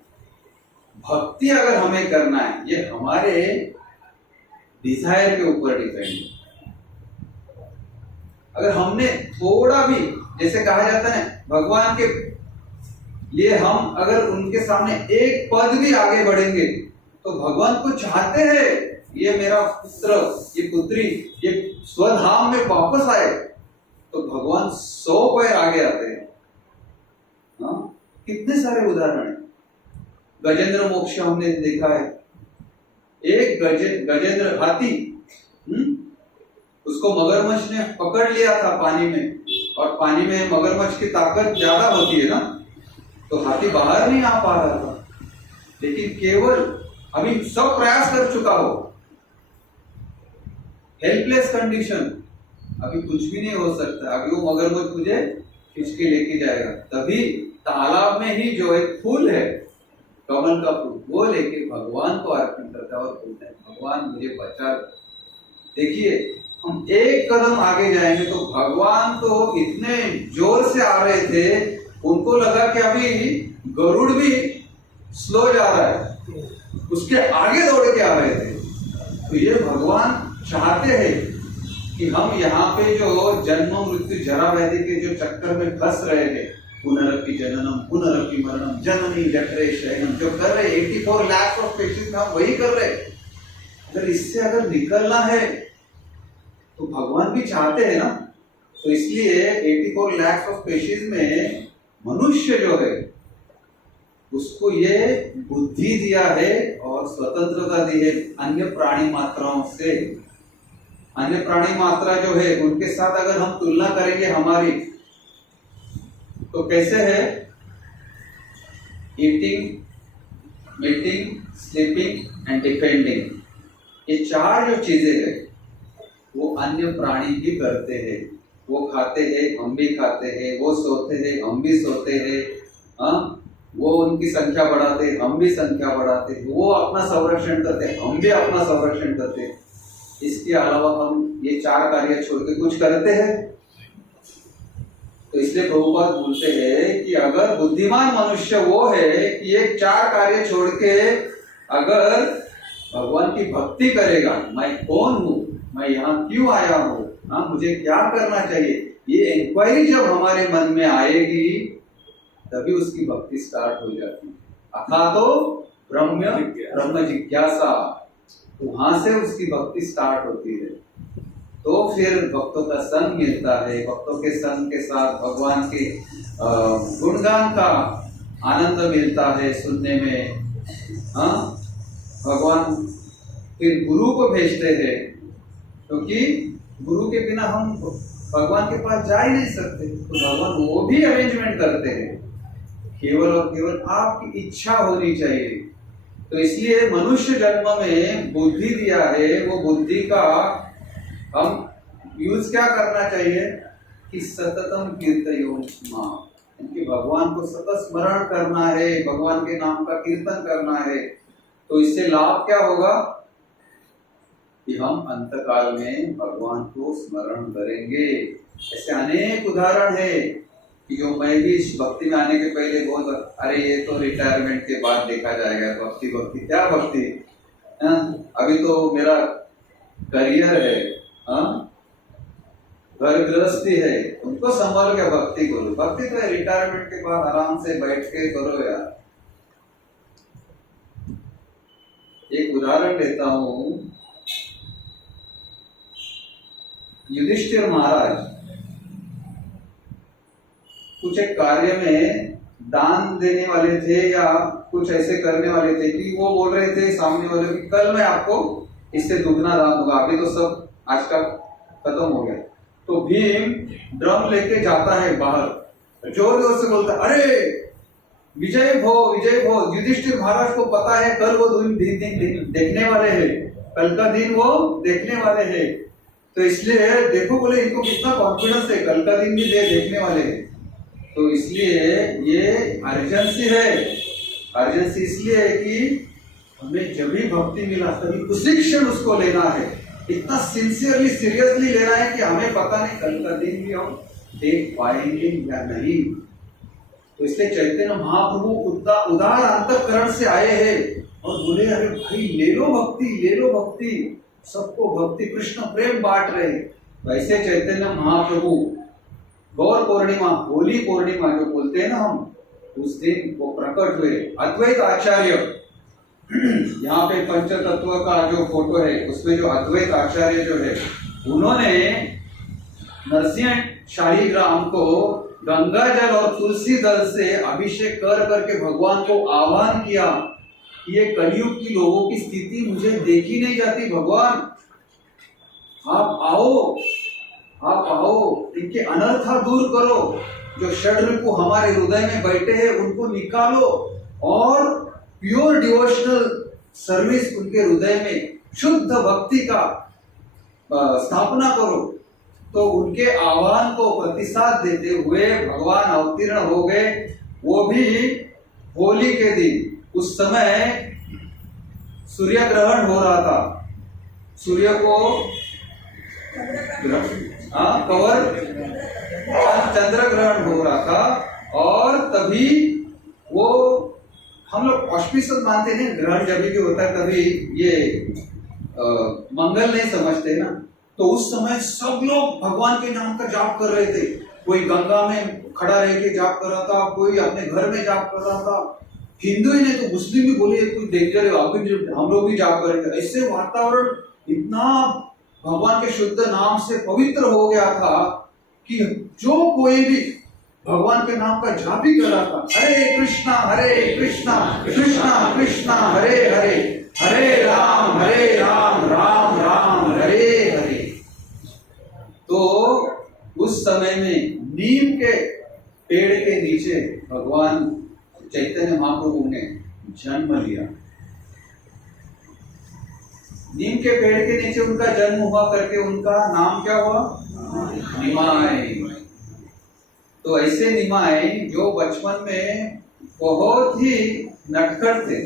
भक्ति अगर हमें करना है, ये हमारे डिजायर के ऊपर डिपेंड है। अगर हमने थोड़ा भी, जैसे कहा जाता है भगवान के लिए हम अगर उनके सामने एक पद भी आगे बढ़ेंगे तो भगवान को चाहते हैं ये मेरा पुत्र, ये पुत्री, ये स्वधाम में वापस आए, तो भगवान 100 पैर आगे आते हैं। हाँ, कितने सारे उदाहरण हैं। गजेंद्र मोक्ष हमने देखा है। एक गजेंद्र हाथी, उसको मगरमच्छ ने पकड़ लिया था पानी में, और पानी में मगरमच्छ की ताकत ज्यादा होती है ना, तो हाथी बाहर नहीं आ पा रहा था। लेकिन केवल अभी सब प्रयास कर चुका हो, हेल्पलेस कंडीशन, अभी कुछ भी नहीं हो सकता, अभी वो मगरमच्छ मुझे खींच के लेके जाएगा। तभी तालाब में ही जो एक फूल है, कमल का फूल, वो लेके भगवान को अर्पण करता है और बोलता है भगवान मुझे बचा। देखिए हम एक कदम आगे जाएंगे तो भगवान तो इतने जोर से आ रहे थे, उनको लगा कि अभी गरुड़ भी स्लो जा रहा है, उसके आगे दौड़ के आ रहे थे। तो ये भगवान चाहते हैं कि हम यहाँ पे जो जन्म मृत्यु जरा व्याधि के जो चक्कर में फंस रहे थे, पुनरपि जननम पुनरपि मरणम जननी जठरे शयनम, जो कर रहे 84 लाख ऑफ पेशेंट हम वही कर रहे। अगर इससे अगर निकलना है तो भगवान भी चाहते हैं ना। तो इसलिए 84 लाख ऑफ पेशेंट में मनुष्य जो है उसको ये बुद्धि दिया है और स्वतंत्रता दी है अन्य प्राणी मात्राओं से। अन्य प्राणी मात्रा जो है उनके साथ अगर हम तुलना करेंगे हमारी, तो कैसे है? Eating, meeting, sleeping and defending, ये 4 जो चीजें हैं वो अन्य प्राणी भी करते हैं। वो खाते हैं हम भी खाते हैं, वो सोते हैं हम भी सोते हैं, हाँ, वो उनकी संख्या बढ़ाते हैं हम भी संख्या बढ़ाते हैं, वो अपना संरक्षण करते हैं हम भी अपना संरक्षण करते हैं। इसके अलावा हम ये 4 कार्य छोड़ के कुछ करते हैं? तो इसलिए प्रभुपाद बोलते हैं कि अगर बुद्धिमान मनुष्य वो है कि ये 4 कार्य छोड़ के अगर भगवान की भक्ति करेगा, मैं कौन हूँ, मैं यहाँ क्यों आया हूँ, हाँ, मुझे क्या करना चाहिए, ये इंक्वायरी जब हमारे मन में आएगी तभी उसकी भक्ति स्टार्ट हो जाती है। अथा तो ब्रह्म जिज्ञासा, तो वहां से उसकी भक्ति स्टार्ट होती है। तो फिर भक्तों का संग मिलता है, भक्तों के संग के साथ भगवान के गुणगान का आनंद मिलता है सुनने में। हाँ, भगवान फिर गुरु को भेजते हैं, क्योंकि गुरु के बिना हम भगवान के पास जा ही नहीं सकते। तो भगवान वो भी अरेंजमेंट करते हैं, केवल और केवल आपकी इच्छा होनी चाहिए। तो इसलिए मनुष्य जन्म में बुद्धि दिया है, वो बुद्धि का हम यूज क्या करना चाहिए कि सततम कीर्तयो मां, क्योंकि भगवान को सतत स्मरण करना है, भगवान के नाम का कीर्तन करना है। तो इससे लाभ क्या होगा कि हम अंतकाल में भगवान को स्मरण करेंगे। ऐसे अनेक उदाहरण है कि जो मैं भी इस भक्ति में आने के पहले बहुत, अरे ये तो रिटायरमेंट के बाद देखा जाएगा, भक्ति भक्ति क्या भक्ति, अभी तो मेरा करियर है, घर गृहस्थी है, उनको संभाल के भक्ति करो। भक्ति तो रिटायरमेंट के बाद आराम से बैठ के करो यार। एक उदाहरण देता हूं, युधिष्ठिर महाराज कुछ एक कार्य में दान देने वाले थे या कुछ ऐसे करने वाले थे कि वो बोल रहे थे सामने वाले कि कल मैं आपको इससे दुगना दान दूंगा, अभी तो सब आज का खत्म हो गया। तो भीम ड्रम लेके जाता है बाहर, जोर जोर से बोलता है, अरे विजय भो विजय भो। युधिष्ठिर महाराज को पता है कल वो दिन देखने वाले हैं, कल का दिन वो देखने वाले हैं। तो इसलिए देखो बोले इनको कितना कॉन्फिडेंस है, कल का दिन भी देखने वाले हैं। तो इसलिए ये अर्जेंसी है। अर्जेंसी इसलिए है कि हमें जब भी भक्ति मिला तभी उसी क्षण उसको लेना है, इतना सिंसियरली सीरियसली लेना है कि हमें पता नहीं कल का दिन भी हम देख पाएंगे या नहीं। तो इसलिए चैतन्य महाप्रभु उदार अंतःकरण से आए हैं और बोले, अरे भाई ले लो भक्ति, ले लो भक्ति, सबको भक्ति कृष्ण प्रेम बांट रहे। वैसे चैतन्य महाप्रभु गौर पूर्णिमा, होली पूर्णिमा जो बोलते हैं ना हम, उस दिन वो प्रकट हुए। अद्वैत आचार्य, यहाँ पे पंचतत्व का जो फोटो है उसमें जो अद्वैत आचार्य जो है, उन्होंने नरसिंह शाहीग्राम को गंगा जल और तुलसी दल से अभिषेक कर करके भगवान को आह्वान किया कि ये कलयुग की लोगों की स्थिति मुझे देखी नहीं जाती, भगवान आप आओ, आप आओ, इनके अनर्था दूर करो, जो षड्रिपु हमारे हृदय में बैठे हैं उनको निकालो और प्योर डिवोशनल सर्विस उनके हृदय में, शुद्ध भक्ति का स्थापना करो। तो उनके आह्वान को प्रतिसाद देते हुए भगवान अवतीर्ण हो गए, वो भी होली के दिन। उस समय सूर्य ग्रहण हो रहा था, सूर्य को कवर चंद्र ग्रहण हो रहा था और तभी वो हम लोग ऑस्पिशियस मानते हैं, ग्रहण जब भी होता है तभी ये मंगल नहीं समझते ना। तो उस समय सब लोग भगवान के नाम का जाप कर रहे थे, कोई गंगा में खड़ा रह के जाप कर रहा था, कोई अपने घर में जाप कर रहा था, हिंदू ही नहीं तो मुस्लिम भी बोले कोई डेंजर है, अभी हम लोग भी जाप करेंगे। ऐसे वातावरण इतना भगवान के शुद्ध नाम से पवित्र हो गया था कि जो कोई भी भगवान के नाम का जाप ही कर रहा था, हरे कृष्णा कृष्णा कृष्णा हरे हरे, हरे राम राम राम हरे हरे। तो उस समय में नीम के पेड़ के नीचे भगवान चैतन्य महाप्रभु ने जन्म लिया। नीम के पेड़ के नीचे उनका जन्म हुआ करके उनका नाम क्या हुआ? निमाय। तो ऐसे निमाय जो बचपन में बहुत ही नटखट थे,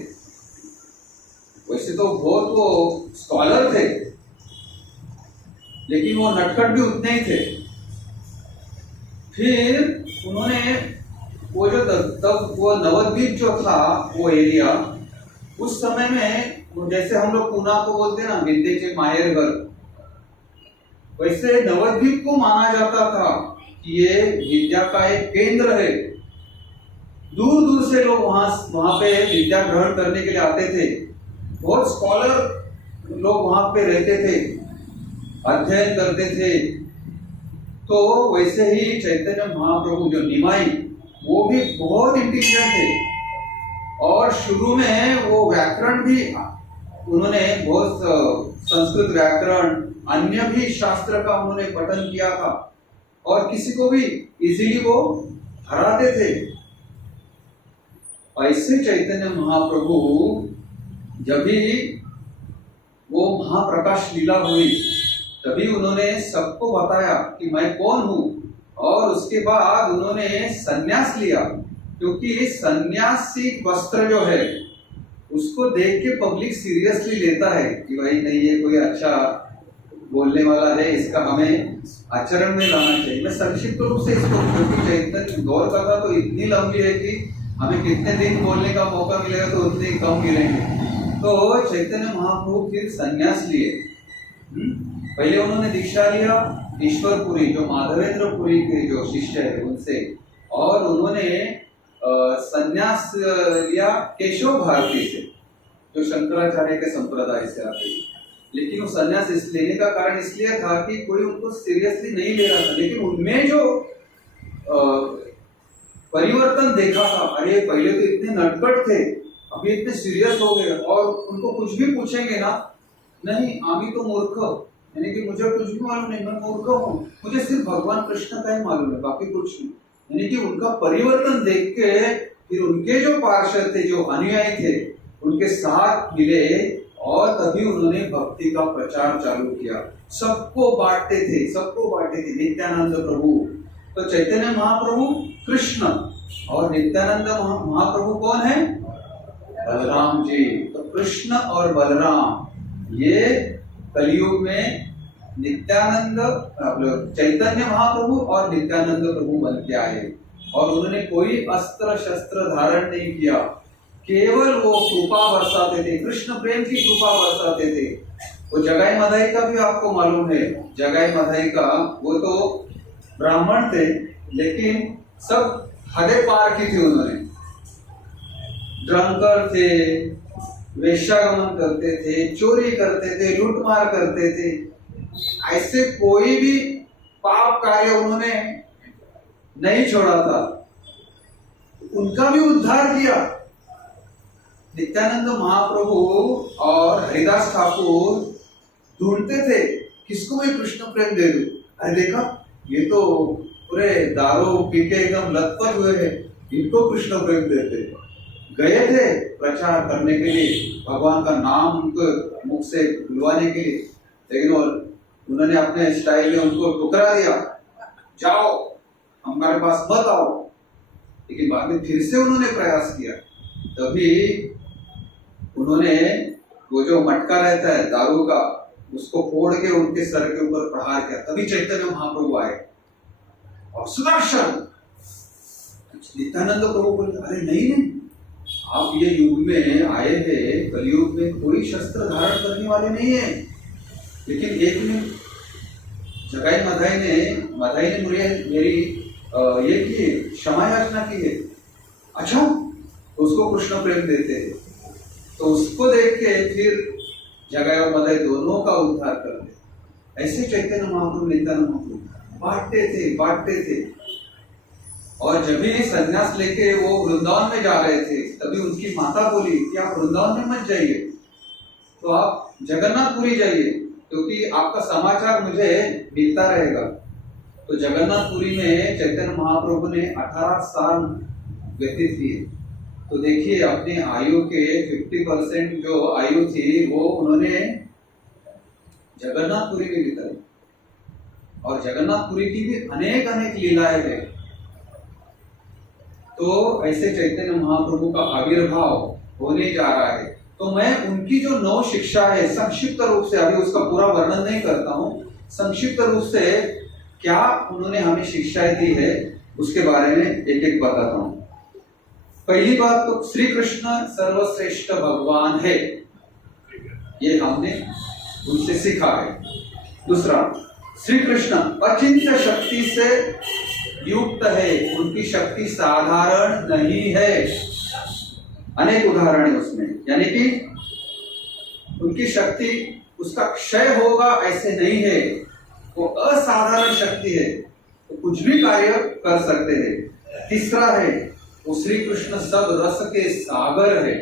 वैसे तो बहुत वो स्कॉलर थे, लेकिन वो नटखट भी उतने ही थे। फिर उन्होंने वो जो तब वो नवद्वीप जो था वो एरिया, उस समय में जैसे हम लोग पूना को बोलते हैं ना विद्येचे माहेर घर, वैसे नवद्वीप को माना जाता था कि ये विद्या का एक केंद्र है। दूर दूर से लोग वहां पे विद्या ग्रहण करने के लिए आते थे, बहुत स्कॉलर लोग वहां पे रहते थे, अध्ययन करते थे। तो वैसे ही चैतन्य महाप्रभु जो निमाई, वो भी बहुत इंटेलिजेंट थे और शुरू में वो व्याकरण भी उन्होंने बहुत संस्कृत व्याकरण अन्य भी शास्त्र का उन्होंने पठन किया था और किसी को भी इजीली वो हराते थे। ऐसे चैतन्य महाप्रभु जब भी वो महाप्रकाश लीला हुई तभी उन्होंने सबको बताया कि मैं कौन हूं, और उसके बाद उन्होंने संन्यास लिया, क्योंकि सन्यासी वस्त्र जो है उसको देख के पब्लिक सीरियसली लेता है कि भाई नहीं ये कोई अच्छा बोलने वाला है, इसका हमें आचरण में लाना चाहिए। मैं संक्षिप्त रूप से इसको, क्योंकि चैतन्य गौर कथा तो इतनी लंबी है कि हमें कितने दिन बोलने का मौका मिलेगा तो उतने कम मिलेंगे। तो चैतन्य महाप्रभु फिर संन्यास लिए। पहले उन्होंने दीक्षा लिया ईश्वरपुरी, जो माधवेंद्रपुरी के जो शिष्य है उनसे, और उन्होंने संन्यास लिया केशव भारती से, जो शंकराचार्य के संप्रदाय से आते। लेकिन वो संन्यास लेने का कारण इसलिए था कि कोई उनको सीरियसली नहीं ले रहा था, लेकिन उनमें जो परिवर्तन देखा था, अरे पहले तो इतने नटखट थे, अभी इतने सीरियस हो गए, और उनको कुछ भी पूछेंगे ना, नहीं आमी तो मूर्ख, यानी कि मुझे कुछ भी मालूम नहीं, मैं मूर्ख हूँ, मुझे सिर्फ भगवान कृष्ण का ही मालूम है, बाकी कुछ नहीं। यानी कि उनका परिवर्तन देख के फिर उनके जो पार्षद थे, जो अनुयायी थे, उनके साथ मिले और तभी उन्होंने भक्ति का प्रचार चालू किया। सबको बांटते थे नित्यानंद प्रभु। तो चैतन्य महाप्रभु कृष्ण और नित्यानंद महाप्रभु कौन है? बलराम जी। तो कृष्ण और बलराम ये कलयुग में नित्यानंद चैतन्य महाप्रभु और नित्यानंद प्रभु बन के आए, और उन्होंने कोई अस्त्र शस्त्र धारण नहीं किया, केवल वो कृपा बरसाते थे, कृष्ण प्रेम की कृपा बरसाते थे। वो जगाई मधाई का भी आपको मालूम है, जगाई मधाई का वो तो ब्राह्मण थे, लेकिन सब हदे पार की थी। उन्होंने ड्रंकर थे, वेश्यागमन करते थे, चोरी करते थे, लूटमार करते थे, ऐसे कोई भी पाप कार्य उन्होंने नहीं छोड़ा था, उनका भी उद्धार किया। नित्यानंद महाप्रभु और हरिदास ठाकुर ढूंढते थे किसको मैं कृष्ण प्रेम दे दूं। अरे देखा ये तो पूरे दारू पी के एकदम लतपत हुए हैं, इनको कृष्ण प्रेम देते। गए थे प्रचार करने के लिए, भगवान का नाम उनको मुख से बुलवाने के लिए, लेकिन उन्होंने अपने स्टाइल में उनको ठुकरा दिया, जाओ हमारे पास मत आओ। लेकिन बाद में फिर से उन्होंने प्रयास किया, तभी उन्होंने वो जो मटका रहता है दारू का, उसको फोड़ के उनके सर के ऊपर प्रहार किया, तभी चैतन्य महाप्रभु आए और सुदर्शन। नित्यानंद प्रभु बोले अरे नहीं, आप ये युग में आए थे, कलयुग में कोई शस्त्र धारण करने वाले नहीं है। लेकिन एक ने जगाई मधाई ने मेरी ये की क्षमा याचना की है, अच्छा उसको कृष्ण प्रेम देते हैं। तो उसको देख के फिर जगाई और मधाई दोनों का उद्धार कर दे। ऐसे चैतन्य महाप्रभु नित्यानंद महाप्रभु बांटते थे। और जब भी संन्यास लेके वो वृंदावन में जा रहे थे, तभी उनकी माता बोली कि आप वृंदावन में मत जाइए, तो आप जगन्नाथपुरी जाइए, क्योंकि आपका समाचार मुझे मिलता रहेगा। तो जगन्नाथपुरी में चैतन्य महाप्रभु ने 18 साल व्यतीत किए। तो देखिए अपने आयु के 50% जो आयु थी वो उन्होंने जगन्नाथपुरी में बिताई, और जगन्नाथपुरी की भी अनेक लीलाएं हैं। तो ऐसे चैतन्य महाप्रभु का आविर्भाव होने जा रहा है। तो मैं उनकी जो 9 शिक्षा है संक्षिप्त रूप से, अभी उसका पूरा वर्णन नहीं करता हूँ, संक्षिप्त रूप से क्या उन्होंने हमें शिक्षाएं दी है उसके बारे में एक एक बताता हूँ। पहली बात तो श्री कृष्ण सर्वश्रेष्ठ भगवान है, ये हमने उनसे सीखा है। दूसरा, श्री कृष्ण अचिंत्य शक्ति से युक्त है, उनकी शक्ति साधारण नहीं है। अनेक उदाहरण है उसमें, यानी कि उनकी शक्ति उसका क्षय होगा ऐसे नहीं है, वो असाधारण शक्ति है, तो कुछ भी कार्य कर सकते हैं। तीसरा है वो श्री कृष्ण सब रस के सागर है,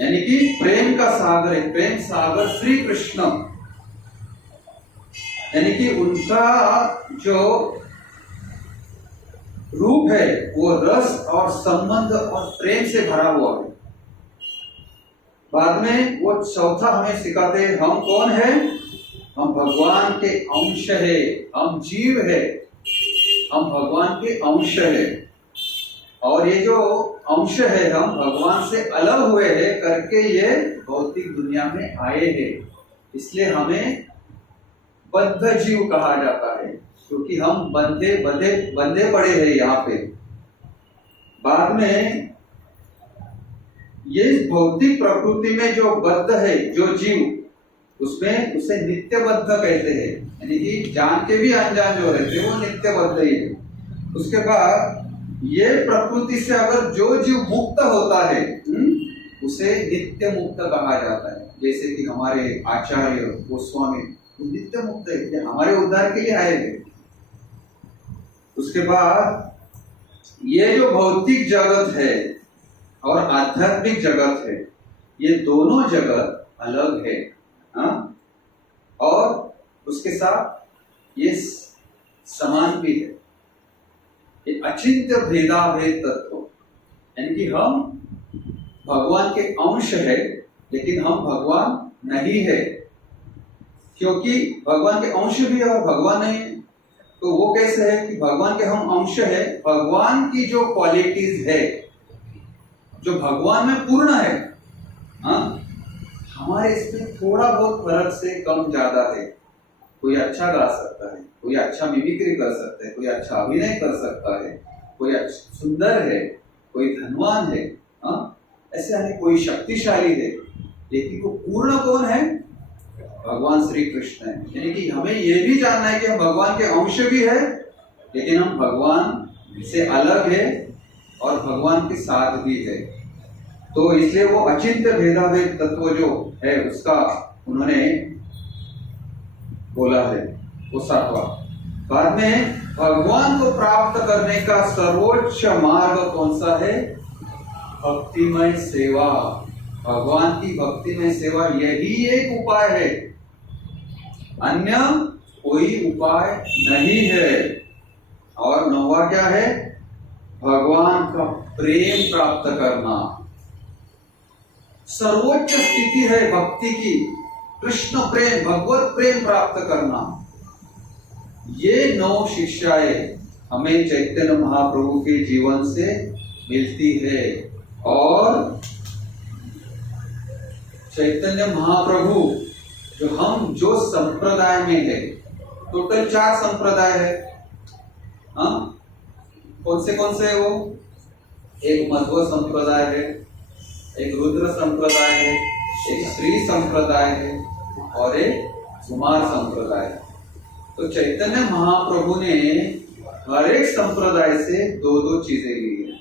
यानी कि प्रेम का सागर है, प्रेम सागर श्री कृष्ण, यानी कि उनका जो रूप है वो रस और संबंध और प्रेम से भरा हुआ है। बाद में वो चौथा हमें सिखाते हैं, हम कौन है? हम भगवान के अंश है, हम जीव है, हम भगवान के अंश है। और ये जो अंश है, हम भगवान से अलग हुए हैं करके ये भौतिक दुनिया में आए हैं, इसलिए हमें बद्ध जीव कहा जाता है, क्योंकि हम बंधे पड़े हैं यहाँ पे। बाद में ये भौतिक प्रकृति में जो बद्ध है, जो जीव, उसमें उसे नित्यबद्ध कहते हैं, यानी कि जान के भी अनजान जो रहते हैं वो नित्यबद्ध ही है। उसके बाद ये प्रकृति से अगर जो जीव मुक्त होता है उसे नित्य मुक्त कहा जाता है। जैसे कि हमारे आचार्य गोस्वामी नित्य मुक्त है, ये हमारे उद्धार के लिए आए थे। उसके बाद ये जो भौतिक जगत है और आध्यात्मिक जगत है, ये दोनों जगत अलग है, हाँ? और उसके साथ ये समान भी है। ये अचिंत्य भेदाभेद तत्व, यानी कि हम भगवान के अंश है लेकिन हम भगवान नहीं है, क्योंकि भगवान के अंश भी है और भगवान नहीं है। तो वो कैसे है कि भगवान के हम अंश है, भगवान की जो क्वालिटीज है जो भगवान में पूर्ण है, हाँ, हमारे इसमें थोड़ा बहुत फर्क से कम ज्यादा है। कोई अच्छा गा सकता है, कोई अच्छा मिमिक्री कर सकता है, कोई अच्छा अभिनय कर सकता है, कोई सुंदर है, कोई धनवान है, हाँ, ऐसे यानी कोई शक्तिशाली है, लेकिन वो पूर्ण कौन है? भगवान श्री कृष्ण है। यानी कि हमें ये भी जानना है कि हम भगवान के अंश भी है लेकिन हम भगवान से अलग है और भगवान के साथ भी है। तो इसलिए वो अचिंत्य भेदाभेद तत्व जो है उसका उन्होंने बोला है, वो सातवां। बाद में भगवान को प्राप्त करने का सर्वोच्च मार्ग कौन सा है? भक्तिमय सेवा। भगवान की भक्तिमय सेवा यही एक उपाय है, अन्य कोई उपाय नहीं है। और नौवा क्या है? भगवान का प्रेम प्राप्त करना। सर्वोच्च स्थिति है भक्ति की, कृष्ण प्रेम, भगवत प्रेम प्राप्त करना। ये 9 शिक्षाएं हमें चैतन्य महाप्रभु के जीवन से मिलती है। और चैतन्य महाप्रभु जो संप्रदाय में है, टोटल 4 संप्रदाय है, हाँ? कौन से है वो? एक मध्व संप्रदाय है, एक रुद्र संप्रदाय है, एक श्री संप्रदाय है और एक कुमार संप्रदाय है। तो चैतन्य महाप्रभु ने हर एक संप्रदाय से 2-2 चीजें ली है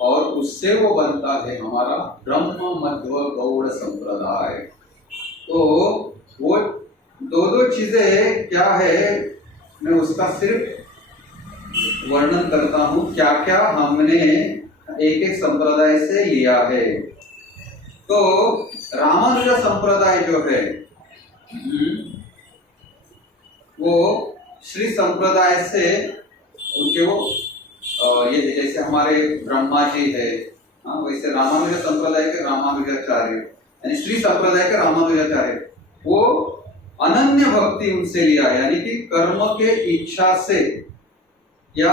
और उससे वो बनता है हमारा ब्रह्म मध्व गौड़ संप्रदाय। तो वो 2-2 चीजें क्या है, मैं उसका सिर्फ वर्णन करता हूं, क्या क्या हमने एक संप्रदाय से लिया है। तो रामानुज संप्रदाय जो है वो श्री संप्रदाय से उनके वो ये जैसे हमारे ब्रह्मा जी है, हाँ, वैसे रामानुज संप्रदाय के रामानुजाचार्य, यानी श्री संप्रदाय के रामानुजाचार्य, वो अनन्य भक्ति उनसे लिया, यानी कि कर्म के इच्छा से, या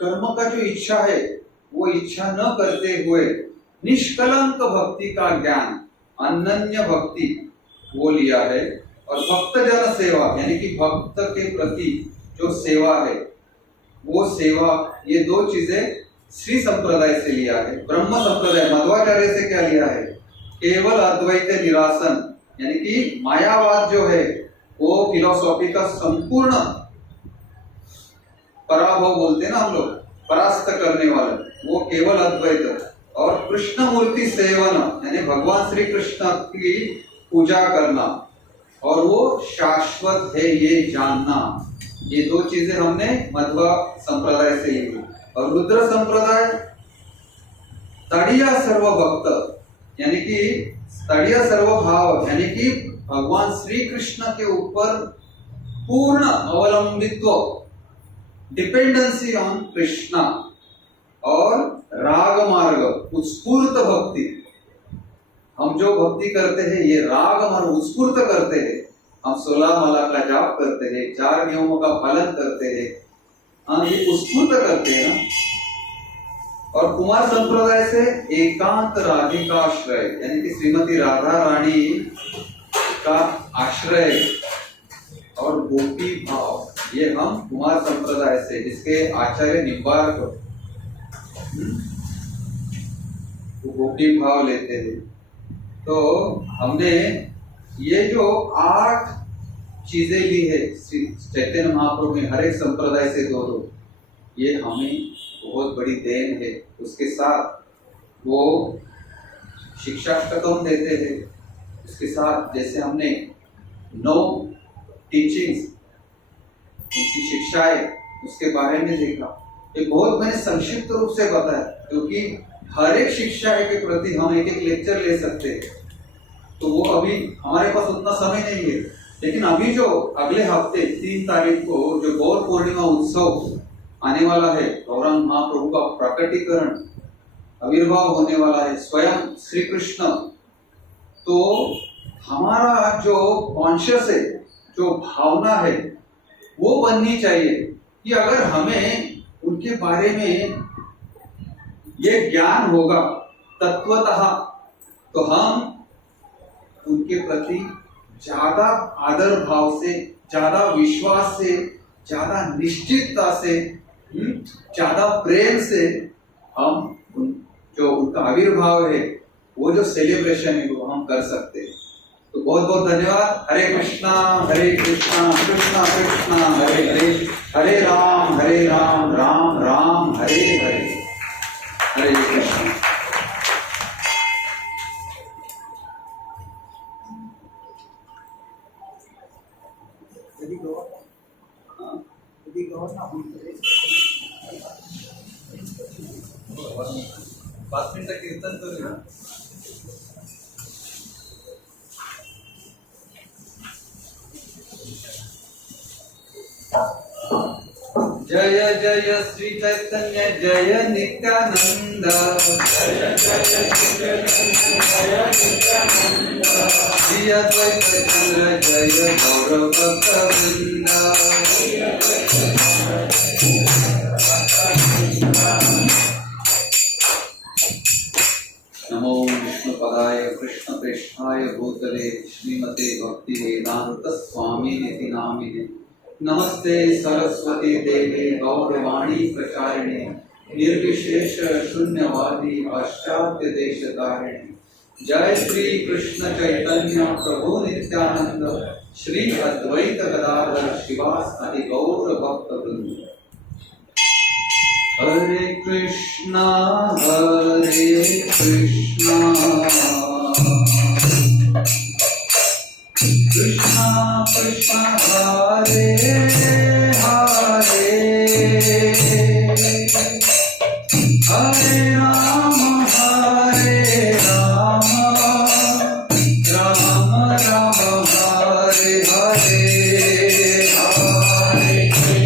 कर्म का जो इच्छा है वो इच्छा न करते हुए निष्कलंक भक्ति का ज्ञान, अनन्य भक्ति वो लिया है। और भक्त जन सेवा, यानी कि भक्त के प्रति जो सेवा है वो सेवा, ये 2 चीजें श्री संप्रदाय से लिया है। ब्रह्म संप्रदाय मध्वाचार्य से क्या लिया है? केवल अद्वैत निरासन, यानी कि मायावाद जो है वो फिलोसॉफी का संपूर्ण पराभव बोलते हैं ना हम लोग, परास्त करने वाला, वो केवल अद्वैत। और कृष्ण मूर्ति सेवन, यानी भगवान श्री कृष्ण की पूजा करना और वो शाश्वत है ये जानना, ये 2 चीजें हमने मध्व संप्रदाय से ली। और रुद्र संप्रदाय तड़िया सर्व भक्त यानी कि तड़िया सर्व भाव यानी कि भगवान श्री कृष्ण के ऊपर पूर्ण अवलंबित्व, डिपेंडेंसी ऑन कृष्णा, और राग मार्ग उत्स्फूर्त भक्ति। हम जो भक्ति करते हैं ये राग मार्ग उत्स्फूर्त करते हैं। हम 16 माला का जाप करते हैं, 4 नियमों का पालन करते हैं, हम ये उत्स्फूर्त करते हैं ना। और कुमार संप्रदाय से एकांत राधिकाश्रय यानी कि श्रीमती राधा रानी का आश्रय और गोपी भाव, ये हम कुमार संप्रदाय से, जिसके आचार्य निम्बार्क वो गोपी भाव लेते हैं। तो हमने ये जो 8 चीजें ली है चैतन्य महाप्रभु ने हर एक संप्रदाय से 2-2, ये हमें बहुत बड़ी देन है। उसके साथ वो शिक्षाष्टकम देते हैं, उसके साथ जैसे हमने 9 टीचिंग्स, उनकी शिक्षाएं, उसके बारे में देखा। ये बहुत मैंने संक्षिप्त रूप से बताया, क्योंकि हर एक शिक्षा के प्रति हम एक लेक्चर ले सकते हैं, तो वो अभी हमारे पास उतना समय नहीं है। लेकिन अभी जो अगले हफ्ते 3 तारीख को जो गौर पूर्णिमा उत्सव आने वाला है, गौरांग महाप्रभु का प्रकटीकरण, आविर्भाव होने वाला है, स्वयं श्री कृष्ण, तो हमारा जो कॉन्शियस है, जो भावना है, वो बननी चाहिए कि अगर हमें उनके बारे में ये ज्ञान होगा तत्वतः, तो हम उनके प्रति ज्यादा आदर भाव से, ज्यादा विश्वास से, ज्यादा निश्चितता से, ज्यादा प्रेम से हम जो उनका आविर्भाव है, वो जो सेलिब्रेशन है, वो हम कर सकते हैं। तो बहुत बहुत धन्यवाद। हरे कृष्णा कृष्णा कृष्णा हरे हरे, हरे राम राम राम हरे हरे, हरे कृष्ण। पाँच मिनट तक कीर्तन करो ना। जय जय श्री चैतन्य जय नित्यानंद, श्री अद्वैत चंद्र जय गौर भक्तवृंद। नमो विष्णुपदाय कृष्णप्रेष्ठाय भूतले श्रीमते भक्ति वेदांत स्वामिनिति नामिने। नमस्ते सरस्वती देवी गौरवाणी प्रचारिणे, निर्विशेष शून्यवादी पाश्चात्य देशतारिणे। जय श्री कृष्ण चैतन्य प्रभु नित्यानंद, श्री अद्वैत गदाधर शिवासादि गौर भक्त वृंद। हरे कृष्णा कृष्णा कृष्णा हरे हरे, हरे राम राम राम हरे हरे, हरे हरे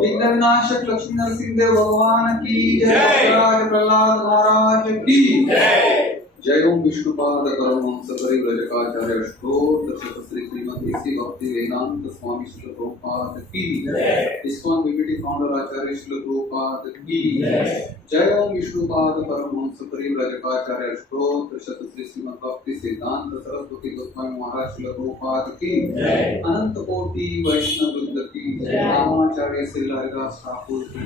विघ्ननाशक लक्ष्मी नरसिंहदेव भगवान की जय। प्रहलाद महाराज की जय। ओम विष्णुपाद परमहंस परिव्रजकाचार्य अष्टोत्तर श्री श्रीमती श्री भक्ति वेदांत स्वामी श्री प्रभुपाद की इस्कॉन बीबीटी फाउंडर आचार्य श्री प्रभुपाद की जय। ओम विष्णुपाद परमहंस परिव्रजकाचार्य अष्टोत्तर श्री श्रीमद भक्ति सिद्धांत सरस्वती गोस्वामी महाराज श्री प्रभुपाद की अनंत कोटि वैष्णव वृंद की रामाचार्य श्री हरिदास ठाकुर की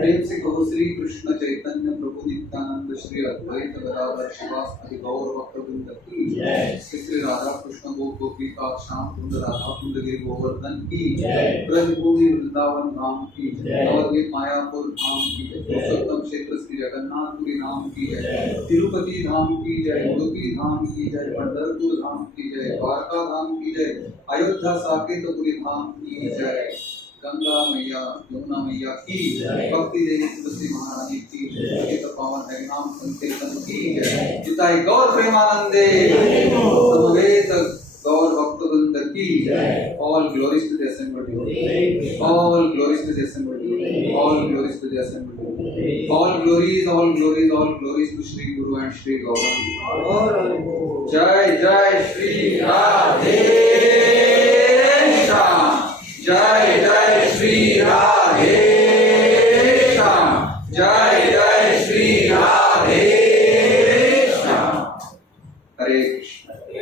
प्रेम से कहो श्री कृष्ण चैतन्य प्रभु नित्यानंद श्री अद्वैत गदाधर शिवासादि गौर भक्तवृंद की श्री राधा कृष्ण गोपी का श्याम कुंड राधा कुंड गिर गोवर्धन की ब्रजभूमि वृंदावन धाम की नवद्वीप मायापुर धाम की पुरुषोत्तम क्षेत्र श्री जगन्नाथपुरी धाम की जय। तिरुपति धाम की जय। उडुपी धाम की जय। पंढरपुर धाम की जय। द्वारका धाम की जय। अयोध्या साकेतपुरी धाम की जय। गंगा मैया यमुना मैया की भक्ति देवी तुलसी महारानी की पतित पावन है नाम संकीर्तन की जय। जिताई गौर प्रेमानंदे समवेत गौर भक्त वृंद की जय। All glories to the assembly, all glories to the assembly, all glories to the assembly, all glories, all glories, all glories to Shri Guru and Shri Gaurang. जय जय श्री राधे श्याम। जय जय श्री राधे श्याम। जय जय श्री राधे श्याम। हरे कृष्ण।